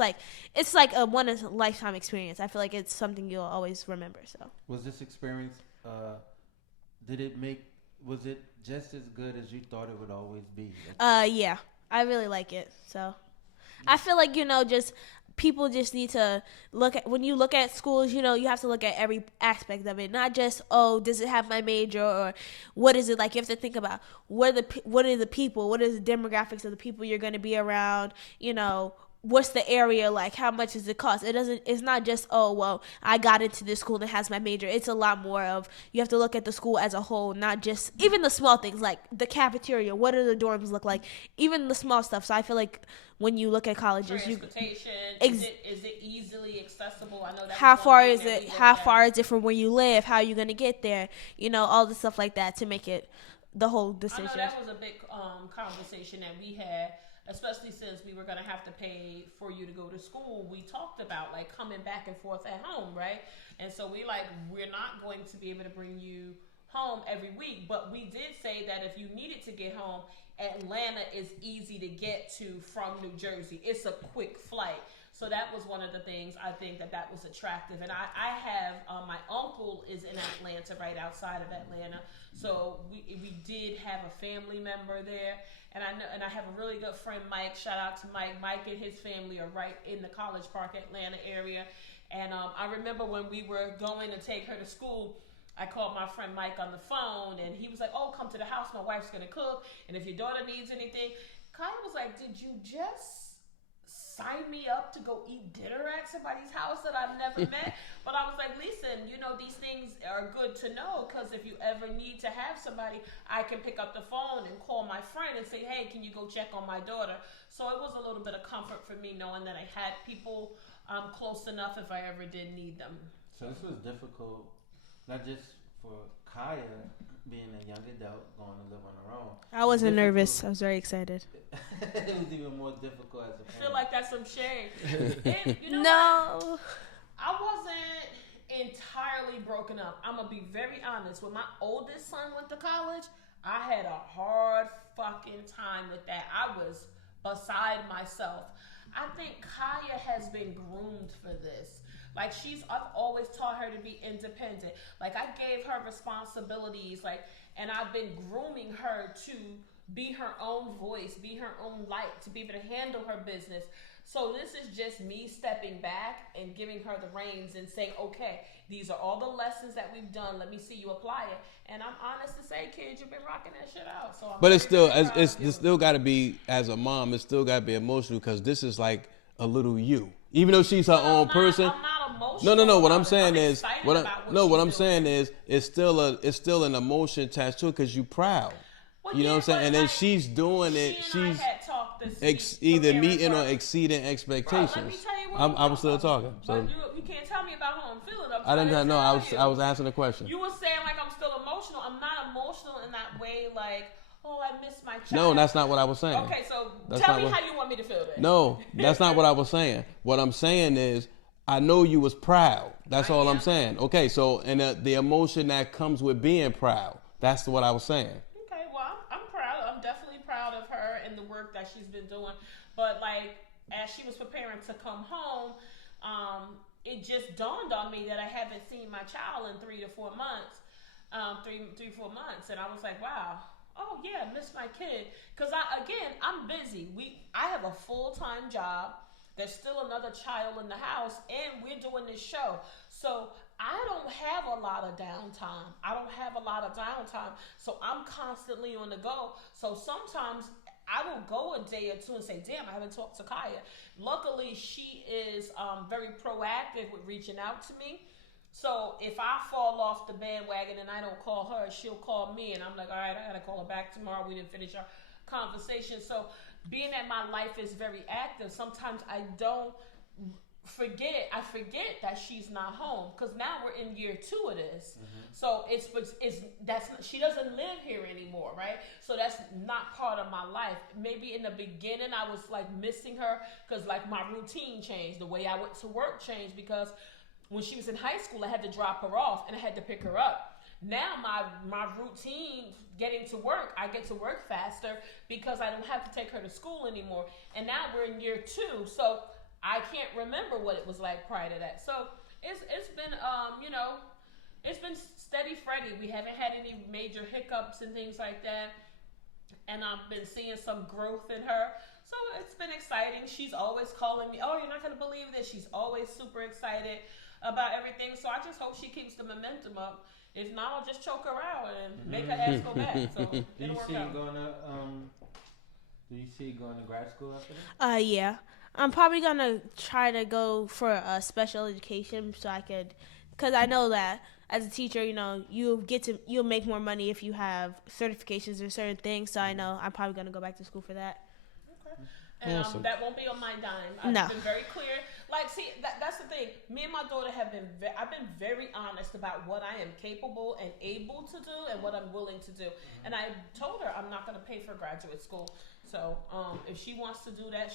like a one in a lifetime experience. I feel like it's something you'll always remember. So was this experience? Was it just as good as you thought it would always be? Yeah, I really like it. So I feel like just. People just need to when you look at schools, you have to look at every aspect of it, not just, does it have my major, or what is it like? You have to think about what are the people, what is the demographics of the people you're going to be around, what's the area like, how much does it cost? It's not just, I got into this school that has my major. It's a lot more of, you have to look at the school as a whole, not just even the small things like the cafeteria, what do the dorms look like, even the small stuff. So I feel like when you look at colleges, transportation, is it easily accessible? I know that. How far is it from where you live? How are you going to get there? All the stuff like that to make it the whole decision. I know that was a big conversation that we had, especially since we were going to have to pay for you to go to school. We talked about like coming back and forth at home, right? And so we're not going to be able to bring you home every week, but we did say that if you needed to get home, Atlanta is easy to get to from New Jersey. It's a quick flight. So that was one of the things I think that was attractive. And I have, my uncle is in Atlanta, right outside of Atlanta. So we did have a family member there. And I have a really good friend, Mike. Shout out to Mike. Mike and his family are right in the College Park, Atlanta area. And I remember when we were going to take her to school, I called my friend Mike on the phone, and he was like, come to the house. My wife's going to cook. And if your daughter needs anything. Kaya was like, did you just sign me up to go eat dinner at somebody's house that I've never met? But I was like, listen, these things are good to know, because if you ever need to have somebody, I can pick up the phone and call my friend and say, hey, can you go check on my daughter? So it was a little bit of comfort for me knowing that I had people close enough if I ever did need them. So this was difficult, not just for Kaya being a young adult going to live on her own. I wasn't nervous. I was very excited. It was even more difficult as a parent. I feel like that's some shade. And No. I wasn't entirely broken up. I'm going to be very honest. When my oldest son went to college, I had a hard fucking time with that. I was beside myself. I think Kaya has been groomed for this. Like, I've always taught her to be independent. Like, I gave her responsibilities, and I've been grooming her to be her own voice, be her own light, to be able to handle her business. So this is just me stepping back and giving her the reins and saying, okay, these are all the lessons that we've done. Let me see you apply it. And I'm honest to say, kids, you've been rocking that shit out. So but it's still got to be, as a mom, it's still got to be emotional, because this is like a little you. Even though she's her own person. I'm not emotional. No. What I'm saying is, it's still an emotion attached to it, because you proud. Well, you know what I'm saying? And then she's doing it. She's either meeting or exceeding expectations. Bro, let me tell you what I was still talking. So you can't tell me about how I'm feeling. I didn't know. I was asking a question. You were saying like I'm still emotional. I'm not emotional in that way. Like, I miss my child. No, that's not what I was saying. Okay, so tell me how you want me to feel then. No, that's not what I was saying. What I'm saying is, I know you was proud. That's all I'm saying. Okay, so and the emotion that comes with being proud. That's what I was saying. Okay, well, I'm proud. I'm definitely proud of her and the work that she's been doing. But like, as she was preparing to come home, it just dawned on me that I haven't seen my child in 3 to 4 months. 4 months, and I was like, wow. Oh yeah, miss my kid. Cause I'm busy. I have a full-time job. There's still another child in the house, and we're doing this show. So I don't have a lot of downtime. So I'm constantly on the go. So sometimes I will go a day or two and say, damn, I haven't talked to Kaya. Luckily, she is very proactive with reaching out to me. So if I fall off the bandwagon and I don't call her, she'll call me, and I'm like, all right, I gotta call her back tomorrow. We didn't finish our conversation. So being that my life is very active, sometimes I forget that she's not home, because now we're in year 2 of this. So she doesn't live here anymore, right? So that's not part of my life. Maybe in the beginning I was like missing her because like my routine changed, the way I went to work changed, because when she was in high school, I had to drop her off and I had to pick her up. Now my routine getting to work, I get to work faster because I don't have to take her to school anymore. And now we're in year 2, so I can't remember what it was like prior to that. So it's been it's been steady Freddy. We haven't had any major hiccups and things like that. And I've been seeing some growth in her. So it's been exciting. She's always calling me, oh, you're not going to believe this. She's always super excited about everything. So I just hope she keeps the momentum up. If not, I'll just choke her out and make her ass go back. So it'll work out. Do you see you going to grad school after that? Yeah. I'm probably going to try to go for a special education so I could, because I know that as a teacher, you'll make more money if you have certifications or certain things. So I know I'm probably going to go back to school for that. Okay. And Awesome. That won't be on my dime. I've been very clear. Like, see, that's the thing. Me and my daughter I've been very honest about what I am capable and able to do and what I'm willing to do. And I told her I'm not going to pay for graduate school. So if she wants to do that,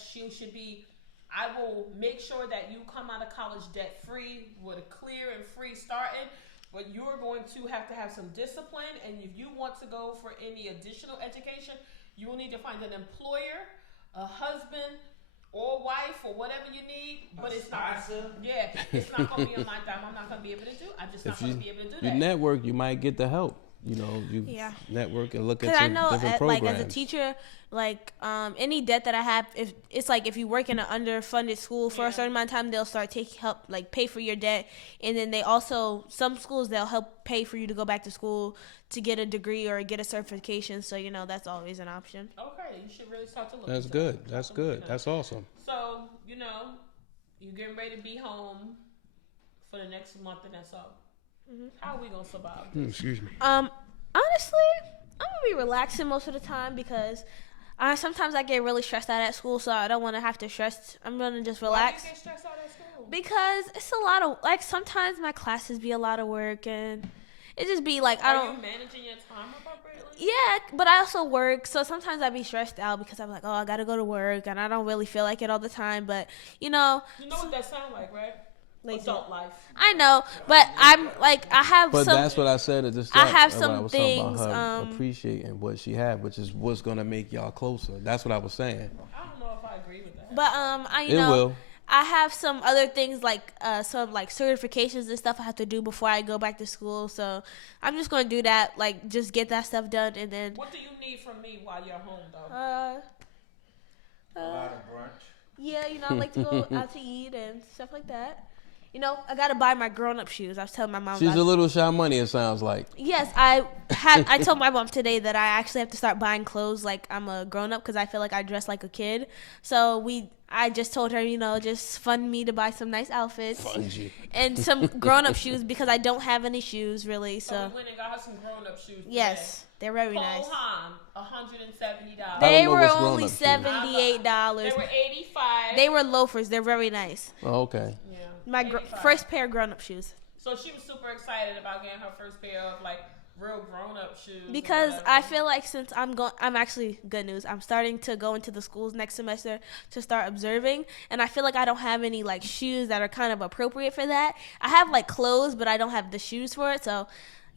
I will make sure that you come out of college debt free with a clear and free starting. But you're going to have some discipline. And if you want to go for any additional education, you will need to find an employer, a husband, or wife, or whatever you need. But it's not going to be on my dime. I'm not going to be able to do. I'm just not going to be able to do that. You network, you might get the help. Network and look at some different programs. Like as a teacher, like any debt that I have, if you work in an underfunded school for a certain amount of time, they'll start pay for your debt, and then some schools they'll help pay for you to go back to school to get a degree or get a certification. So that's always an option. Okay, you should really start to look. That's good. That's good. That's awesome. So you're getting ready to be home for the next month, and that's all. Mm-hmm. How are we gonna survive this? Excuse me. Honestly, I'm gonna be relaxing most of the time because sometimes I get really stressed out at school, so I don't want to have to stress. I'm gonna just relax. Why do you get stressed out at school? Because it's a lot of sometimes my classes be a lot of work, and it just be like Are you managing your time appropriately? Yeah, but I also work, so sometimes I be stressed out because I'm like, oh, I gotta go to work, and I don't really feel like it all the time. But you know what that sounds like, right? Adult life. I know, but I'm like I have. But that's what I said at the start. I have some things. Appreciating what she had, which is what's gonna make y'all closer. That's what I was saying. I don't know if I agree with that. But will. I have some other things like some like certifications and stuff I have to do before I go back to school. So I'm just gonna do that, like just get that stuff done, and then. What do you need from me while you're home, though? A lot of brunch. Yeah, I like to go out to eat and stuff like that. I gotta buy my grown-up shoes. I was telling my mom. She's a little shy money, it sounds like. Yes, I told my mom today that I actually have to start buying clothes like I'm a grown-up because I feel like I dress like a kid. So I just told her, just fund me to buy some nice outfits. Fund you. And some grown-up shoes because I don't have any shoes really. So we went and got her some grown-up shoes today. Yes, they're very nice. $170. They were only $78. They were $85. They were loafers. They're very nice. Oh, okay. Yeah. My first pair of grown-up shoes. So she was super excited about getting her first pair of real grown-up shoes. Because I feel like since I'm actually good news. I'm starting to go into the schools next semester to start observing, and I feel like I don't have any shoes that are kind of appropriate for that. I have clothes, but I don't have the shoes for it. So,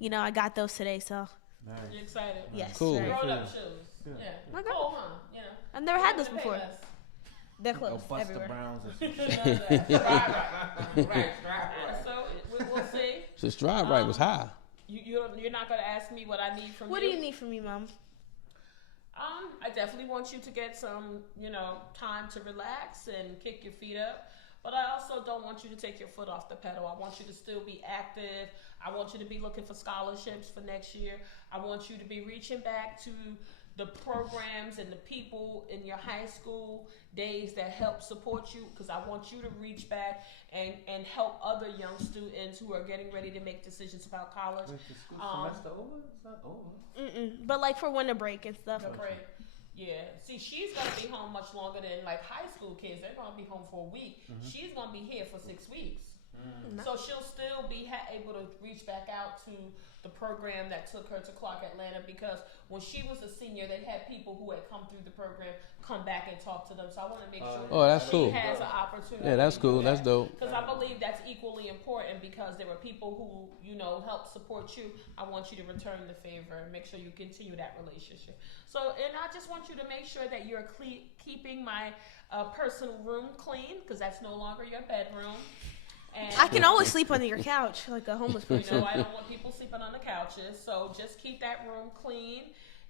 I got those today. So Nice. You excited? Yes. Cool. Rolled up shoes. Yeah. My God. Cool, huh? Yeah. I've never had this before. They're close Buster everywhere. Browns or Right. So we'll see. So Stride Right was high. You're not gonna ask me what I need from you. What do you need from me, Mom? I definitely want you to get some, time to relax and kick your feet up. But I also don't want you to take your foot off the pedal. I want you to still be active. I want you to be looking for scholarships for next year. I want you to be reaching back to the programs and the people in your high school days that help support you, because I want you to reach back and help other young students who are getting ready to make decisions about college. Is the school semester over? It's not over. But like for winter break and stuff. The break. Yeah. See, she's going to be home much longer than like high school kids. They're going to be home for a week. Mm-hmm. She's going to be here for 6 weeks. Mm. So she'll still be able to reach back out to the program that took her to Clark Atlanta, because when she was a senior, they had people who had come through the program come back and talk to them. So I want to make sure that's she cool. has an opportunity. Yeah, that's cool. That's dope. Because I believe that's equally important, because there were people who, helped support you. I want you to return the favor and make sure you continue that relationship. So, and I just want you to make sure that you're keeping my personal room clean, because that's no longer your bedroom. And I can always sleep under your couch like a homeless person. I don't want people sleeping on the couches. So just keep that room clean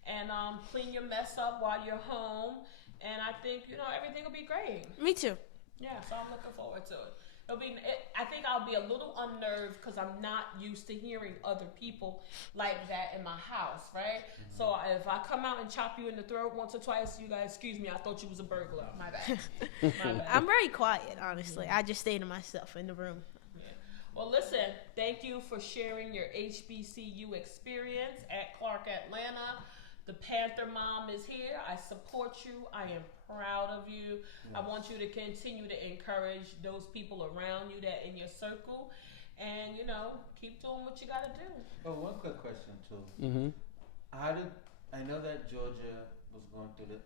and clean your mess up while you're home. And I think, everything will be great. Me too. Yeah, so I'm looking forward to it. I think I'll be a little unnerved because I'm not used to hearing other people like that in my house, right? Mm-hmm. So if I come out and chop you in the throat once or twice, you guys, excuse me, I thought you was a burglar. My bad. My bad. I'm very quiet, honestly. I just stay to myself in the room. Yeah. Well, listen, thank you for sharing your HBCU experience at Clark Atlanta. The Panther Mom is here. I support you. I am proud of you. Yes. I want you to continue to encourage those people around you that in your circle, and keep doing what you got to do. Oh, one quick question too. Mm-hmm. I know that Georgia was going through the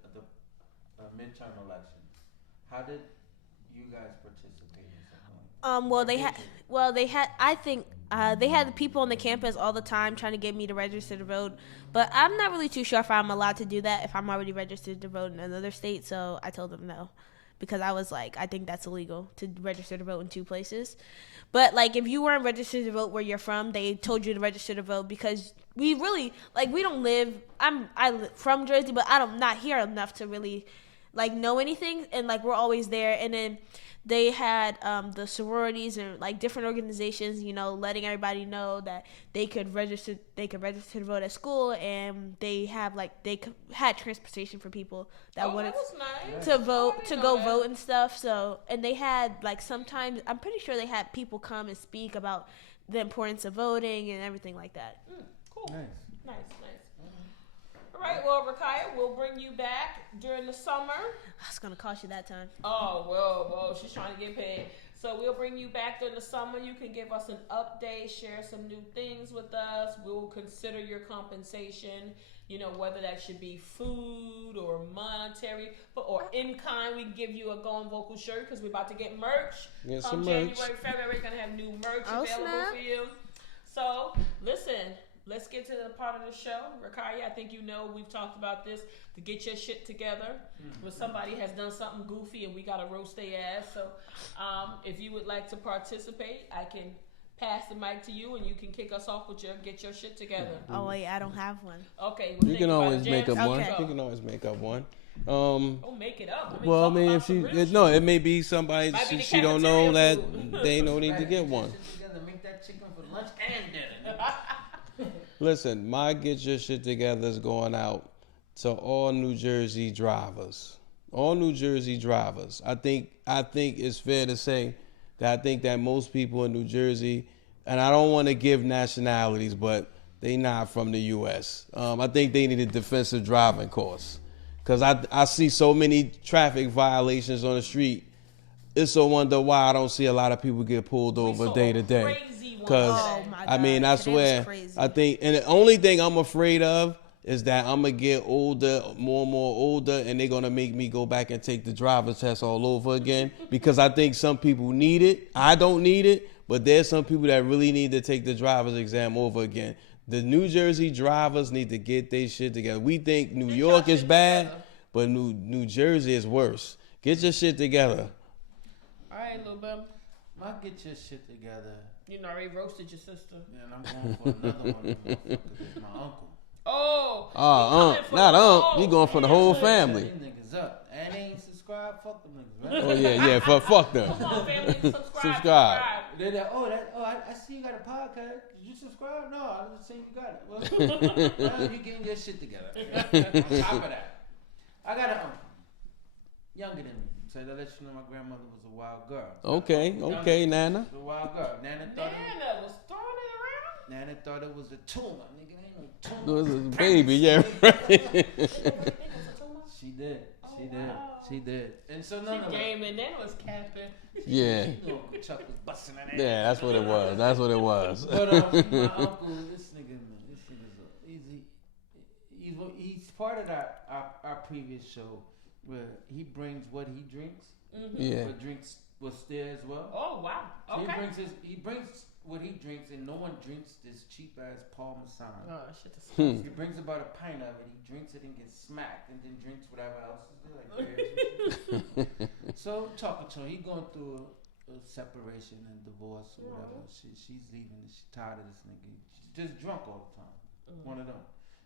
midterm elections. How did you guys participate in something? They had the people on the campus all the time trying to get me to register to vote, but I'm not really too sure if I'm allowed to do that if I'm already registered to vote in another state, so I told them no, because I was like, I think that's illegal to register to vote in 2 places. But like, if you weren't registered to vote where you're from, they told you to register to vote, because we really, we don't live, I'm from Jersey, but I'm not here enough to really know anything, and we're always there. And then they had the sororities and different organizations, letting everybody know that they could register to vote at school, and they have had transportation for people that wanted to vote, to go vote and stuff. So, and they had sometimes, I'm pretty sure they had people come and speak about the importance of voting and everything like that. Cool. Nice. All right, well, Rakaya, we'll bring you back during the summer. It's going to cost you that time. Oh, well, she's trying to get paid. So we'll bring you back during the summer. You can give us an update, share some new things with us. We'll consider your compensation, whether that should be food or monetary, or in kind. We can give you a Going Vocal shirt, because we're about to get merch. Get Come some January, merch. February, we're going to have new merch available for you. So, listen. Let's get to the part of the show. Rakaya, I think we've talked about this, to get your shit together when somebody has done something goofy and we got to roast their ass. So if you would like to participate, I can pass the mic to you and you can kick us off with get your shit together. Oh, wait, I don't have one. Okay. You can always make up one. You can always make up one. Don't make it up. It may be somebody she don't know that they don't need to get one. Make that chicken for lunch and dinner. Listen, my Get Your Shit Together is going out to all New Jersey drivers. All New Jersey drivers. I think it's fair to say that I think that most people in New Jersey, and I don't want to give nationalities, but they not from the U.S. I think they need a defensive driving course, because I see so many traffic violations on the street. It's a wonder why I don't see a lot of people get pulled over day to day. Because, I swear, I think, and the only thing I'm afraid of is that I'm going to get older, more and more older, and they're going to make me go back and take the driver's test all over again, because I think some people need it. I don't need it, but there's some people that really need to take the driver's exam over again. The New Jersey drivers need to get their shit together. We think New York is bad, but New Jersey is worse. Get your shit together. All right, Lil Bim. I'll get your shit together. You know, already roasted your sister. Yeah, and I'm going for another one of them motherfuckers. It's my uncle. He going for the whole family. These niggas up. And they ain't subscribed. Fuck them niggas, right? Oh yeah, fuck them. Come on, family, Subscribe. They're like, I see you got a podcast. Did you subscribe? No, I just seen you got it. Well, now you getting your shit together. On top of that, I got an uncle, younger than me. So to let you know, my grandmother was a wild girl. Okay, Nana. A wild girl. Nana was throwing it around. Nana thought it was a tumor. Nigga, ain't no tumor. It was a baby, yeah, right. She did. She did. And so none of them. Game and then was capping. Yeah. Chuck was busting her ass. Yeah, that's what it was. That's what it was. But my uncle, this nigga's he's part of our previous show where he brings what he drinks. Mm-hmm. Yeah. But drinks was there as well. Oh wow. So Okay. he brings what he drinks, and no one drinks this cheap ass Parmesan. Oh shit. He brings about a pint of it. He drinks it and gets smacked, and then drinks whatever else is there, like beers. So talking to him, he going through a separation and divorce or whatever. She's leaving. She's tired of this nigga. She's just drunk all the time. One of them.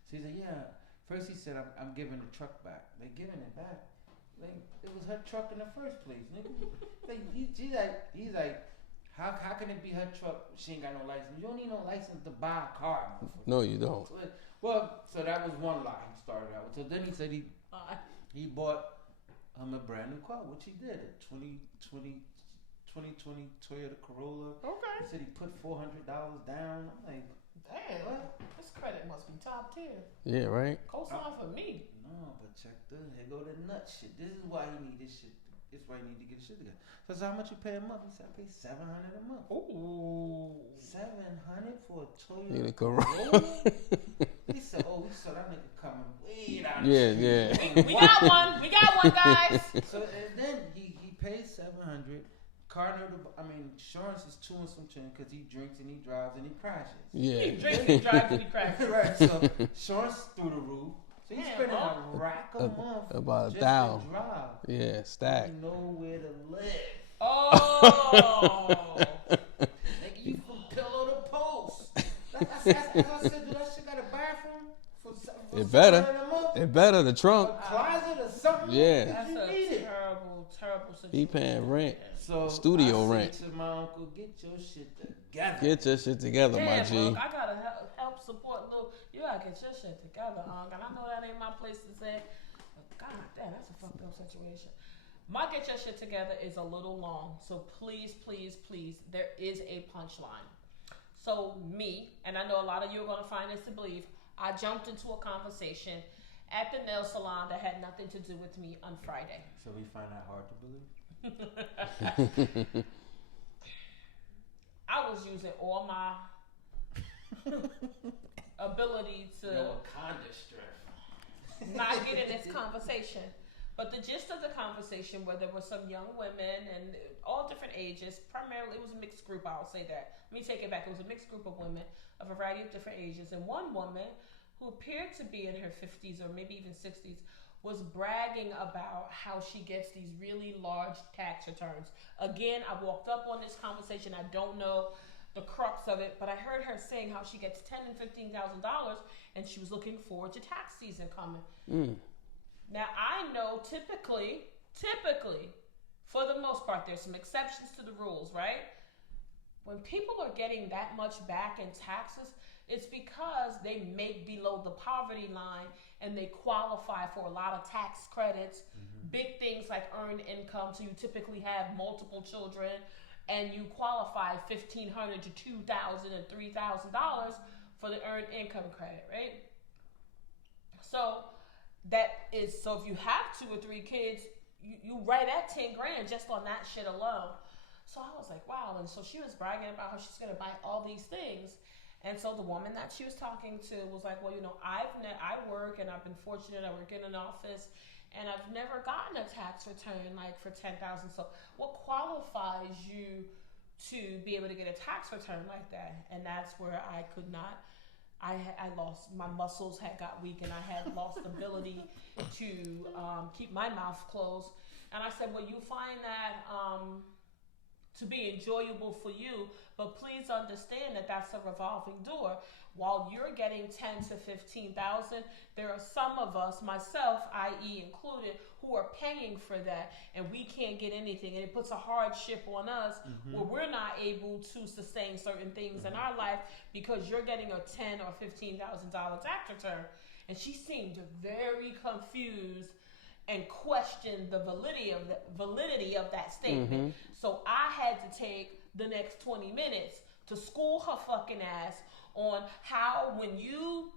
So he said, yeah. First he said, I'm giving the truck back. They giving it back. Like it was her truck in the first place, nigga. Like he's like. How can it be her truck? She ain't got no license. You don't need no license to buy a car. No, you don't. Well, so that was one lie he started out with. So then he said he bought a brand new car, which he did, a 2020 Toyota Corolla. Okay. He said he put $400 down. I'm like, damn, what? This credit must be top tier. Yeah, right. Cosign for me. No, but check here go the nut shit. This is why he need this shit. This is why you need to get his shit together. So I said, how much you pay a month? He said, I pay $700 a month. Ooh. $700 for a Toyota Need a Corolla? He said, we saw that nigga coming way down the street. Yeah. We got one. We got one, guys. So and then he pays $700. Insurance is 2 and some change because he drinks and he drives and he crashes. Yeah. He drinks, he drives, and he crashes. Right. So insurance through the roof. So he's spending a rack a month about just $1,000. to drive. Yeah, stack. Nowhere to live. Oh. Nigga, you from pillow to post. As I said, do that shit got a bathroom? It better. $700 a month? It better. The trunk. A closet or something? Yeah. That's You a need it. terrible situation. He paying rent. So Studio I rent. said to my uncle, get your shit together. Get your shit together, my G. Look, I gotta help support Lil. You gotta get your shit together, Unc. And I know that ain't my place to say, but God damn, that's a fucked up situation. My get your shit together is a little long, so please, there is a punchline. So me, and I know a lot of you are gonna find this to believe, I jumped into a conversation at the nail salon that had nothing to do with me on Friday. So we find that hard to believe? I was using all my ability to Wakanda strength. not get in this conversation. But the gist of the conversation, where there were some young women and all different ages, primarily it was a mixed group, I'll say that. Let me take it back. It was a mixed group of women of a variety of different ages. And one woman who appeared to be in her 50s or maybe even 60s was bragging about how she gets these really large tax returns. Again, I walked up on this conversation. I don't know the crux of it, but I heard her saying how she gets $10,000 and $15,000 and she was looking forward to tax season coming. Now, I know typically, for the most part, there's some exceptions to the rules, right? When people are getting that much back in taxes, it's because they make below the poverty line and they qualify for a lot of tax credits, big things like earned income. So you typically have multiple children and you qualify $1,500 to $2,000 and $3,000 for the earned income credit, right? So so if you have 2 or 3 kids, you right at 10 grand just on that shit alone. So I was like, wow. And so she was bragging about how she's going to buy all these things. And so the woman that she was talking to was like, well, I work and I've been fortunate. I work in an office and I've never gotten a tax return like for $10,000. So what qualifies you to be able to get a tax return like that? And that's where I could not I lost, my muscles had got weak, and I had lost the ability to keep my mouth closed. And I said, well, you find that to be enjoyable for you, but please understand that that's a revolving door. While you're getting 10 to 15,000, there are some of us, myself, i.e. included, who are paying for that, and we can't get anything, and it puts a hardship on us where we're not able to sustain certain things in our life because you're getting a $10,000 or $15,000 tax return. And she seemed very confused and questioned the validity of that statement. So I had to take the next 20 minutes to school her fucking ass on how, when you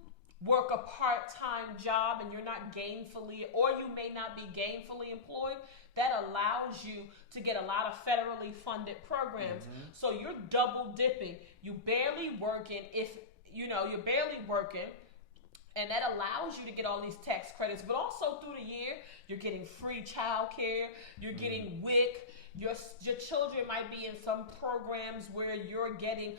work a part-time job and you're not gainfully, or you may not be gainfully employed, that allows you to get a lot of federally funded programs. So you're double dipping. You barely working, you're barely working, and that allows you to get all these tax credits. But also through the year, you're getting free child care, you're getting WIC, your children might be in some programs where you're getting,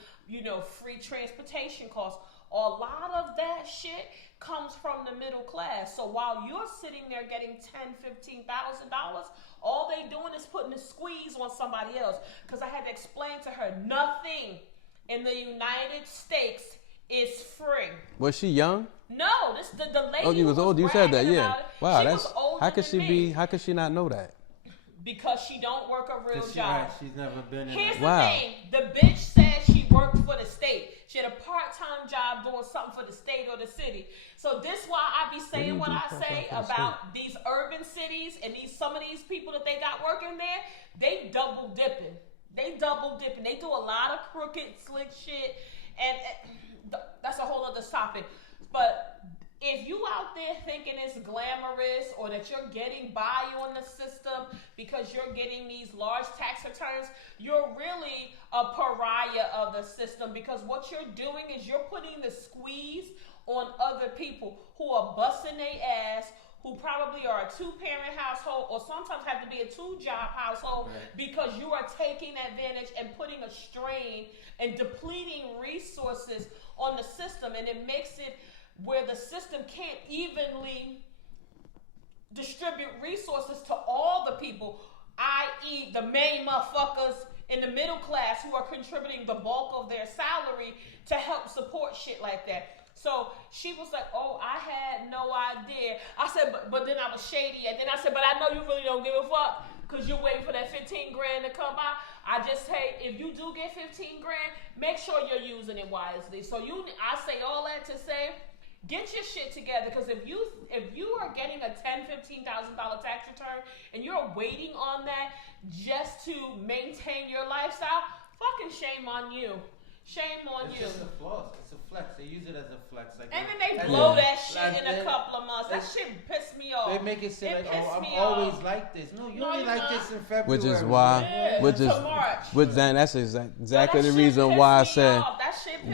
free transportation costs. A lot of that shit comes from the middle class. So while you're sitting there getting $10,000, $15,000, all they doing is putting a squeeze on somebody else. Because I had to explain to her, nothing in the United States is free. Was she young? No, this the lady. Oh, you was old. You said that, yeah. Wow, that's how could she be? How could she not know that? Because she don't work a real job. She's never been in. Here's the thing: the bitch said she worked for the state. She had a part-time job doing something for the state or the city. So this why I be saying what I say about these urban cities and some of these people that they got working there. They double dipping. They do a lot of crooked, slick shit, and that's a whole other topic. But if you out there thinking it's glamorous or that you're getting by on the system because you're getting these large tax returns, you're really a pariah of the system, because what you're doing is you're putting the squeeze on other people who are busting their ass, who probably are a two-parent household or sometimes have to be a two-job household, because you are taking advantage and putting a strain and depleting resources on the system, and it makes it where the system can't evenly distribute resources to all the people, i.e. the main motherfuckers in the middle class who are contributing the bulk of their salary to help support shit like that. So she was like, oh, I had no idea. I said, but then I was shady. And then I said, but I know you really don't give a fuck because you're waiting for that 15 grand to come out. I just say, if you do get 15 grand, make sure you're using it wisely. So I say all that to say, get your shit together, because if you are getting a $10,000, $15,000 tax return and you're waiting on that just to maintain your lifestyle, fucking shame on you. Shame on you. It's just a flex. It's a flex. They use it as a flex. Like, and then they blow that shit in a couple of months. That shit pissed me off. They make it seem like, oh, I'm always like this. No, you only like this in February. Which is why, that's exactly the reason why I said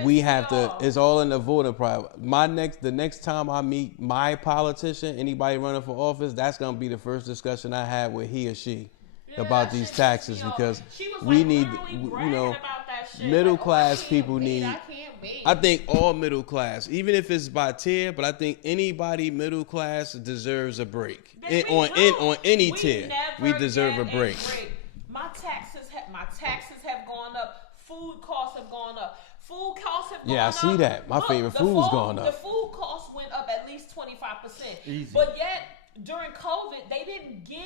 we have to. It's all in the voting process. The next time I meet my politician, anybody running for office, that's gonna be the first discussion I have with he or she about these taxes, because we need, middle class people need. I think all middle class, even if it's by tier, but I think anybody middle class deserves a break. On any tier, we deserve a break. My taxes have gone up. Food costs have gone up. Food costs have gone up. Yeah, I see that. My favorite food's gone up. The food costs went up at least 25%. Easy. But yet, during COVID, they didn't give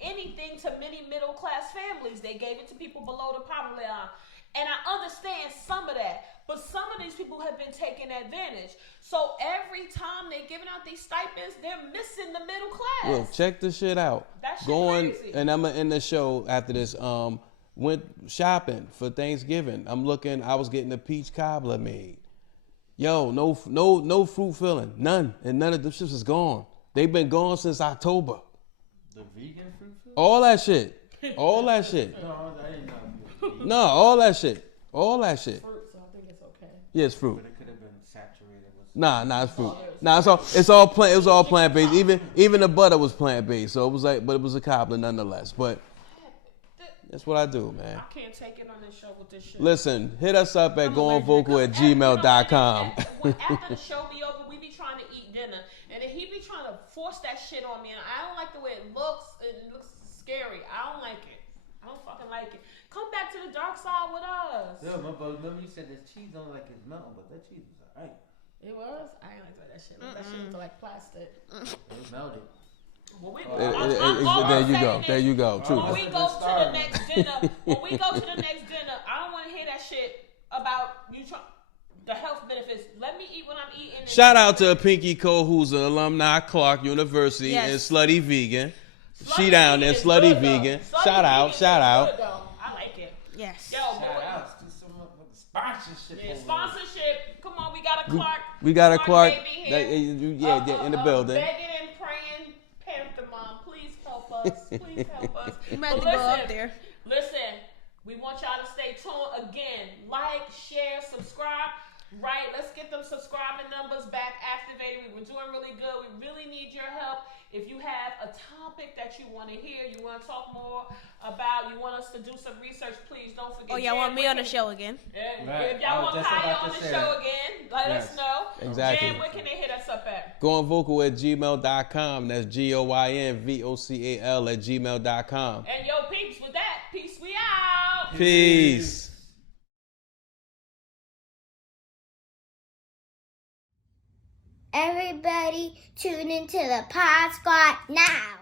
anything to many middle class families. They gave it to people below the poverty line. And I understand some of that, but some of these people have been taking advantage. So every time they're giving out these stipends, they're missing the middle class. Well, check this shit out. That shit crazy. And I'm gonna end the show after this. Went shopping for Thanksgiving. I was getting a peach cobbler made. Yo, no fruit filling, none, and none of them shit is gone. They've been gone since October. The vegan fruit filling? All that shit. No, I didn't know. No, all that shit. Fruit, so I think it's okay. Yeah, it's fruit. But it could have been saturated with. Nah, it's fruit. Nah, it's all plant. It was all plant based. Even the butter was plant based. So it was but it was a cobbler nonetheless. But That's what I do, man. I can't take it on this show with this shit. Listen, hit us up at goingvocal@gmail.com. After the show be over, we be trying to eat dinner, and then he be trying to force that shit on me, and I don't like the way it looks. It looks scary. I don't like it. I don't fucking like it. Come back to the dark side with us. Yeah, but remember you said this cheese don't like it's melting, but that cheese was alright. It was? I ain't like that shit. That shit was like plastic. It melted. Well, There you go. True. When we go to the next dinner, I don't want to hear that shit about you the health benefits. Let me eat what I'm eating. Shout out to Pinky Cole, who's an alumni at Clark University and Slutty Vegan. She down there, Slutty Vegan. Shout out. I like it. Yes. Yo, shout outs to some sponsorship. Yeah, sponsorship. Come on, we got a Clark. We got a Clark. In the building. Begging and praying, Panther Mom, please help us. Please help us. You might have to go up there. Listen, we want y'all to stay tuned again. Like, share, subscribe. Right, let's get them subscribing numbers back activated. We were doing really good. We really need your help. If you have a topic that you want to hear, you want to talk more about, you want us to do some research, please don't forget. Oh, y'all want me on the show again? Right. If y'all want Kaya on the show again, let us know. Exactly. Jan, where can they hit us up at? Goingvocal@gmail.com. That's GOINVOCAL@gmail.com. And yo, peeps, with that, peace, we out. Peace. Everybody tune into the Pod Squad now.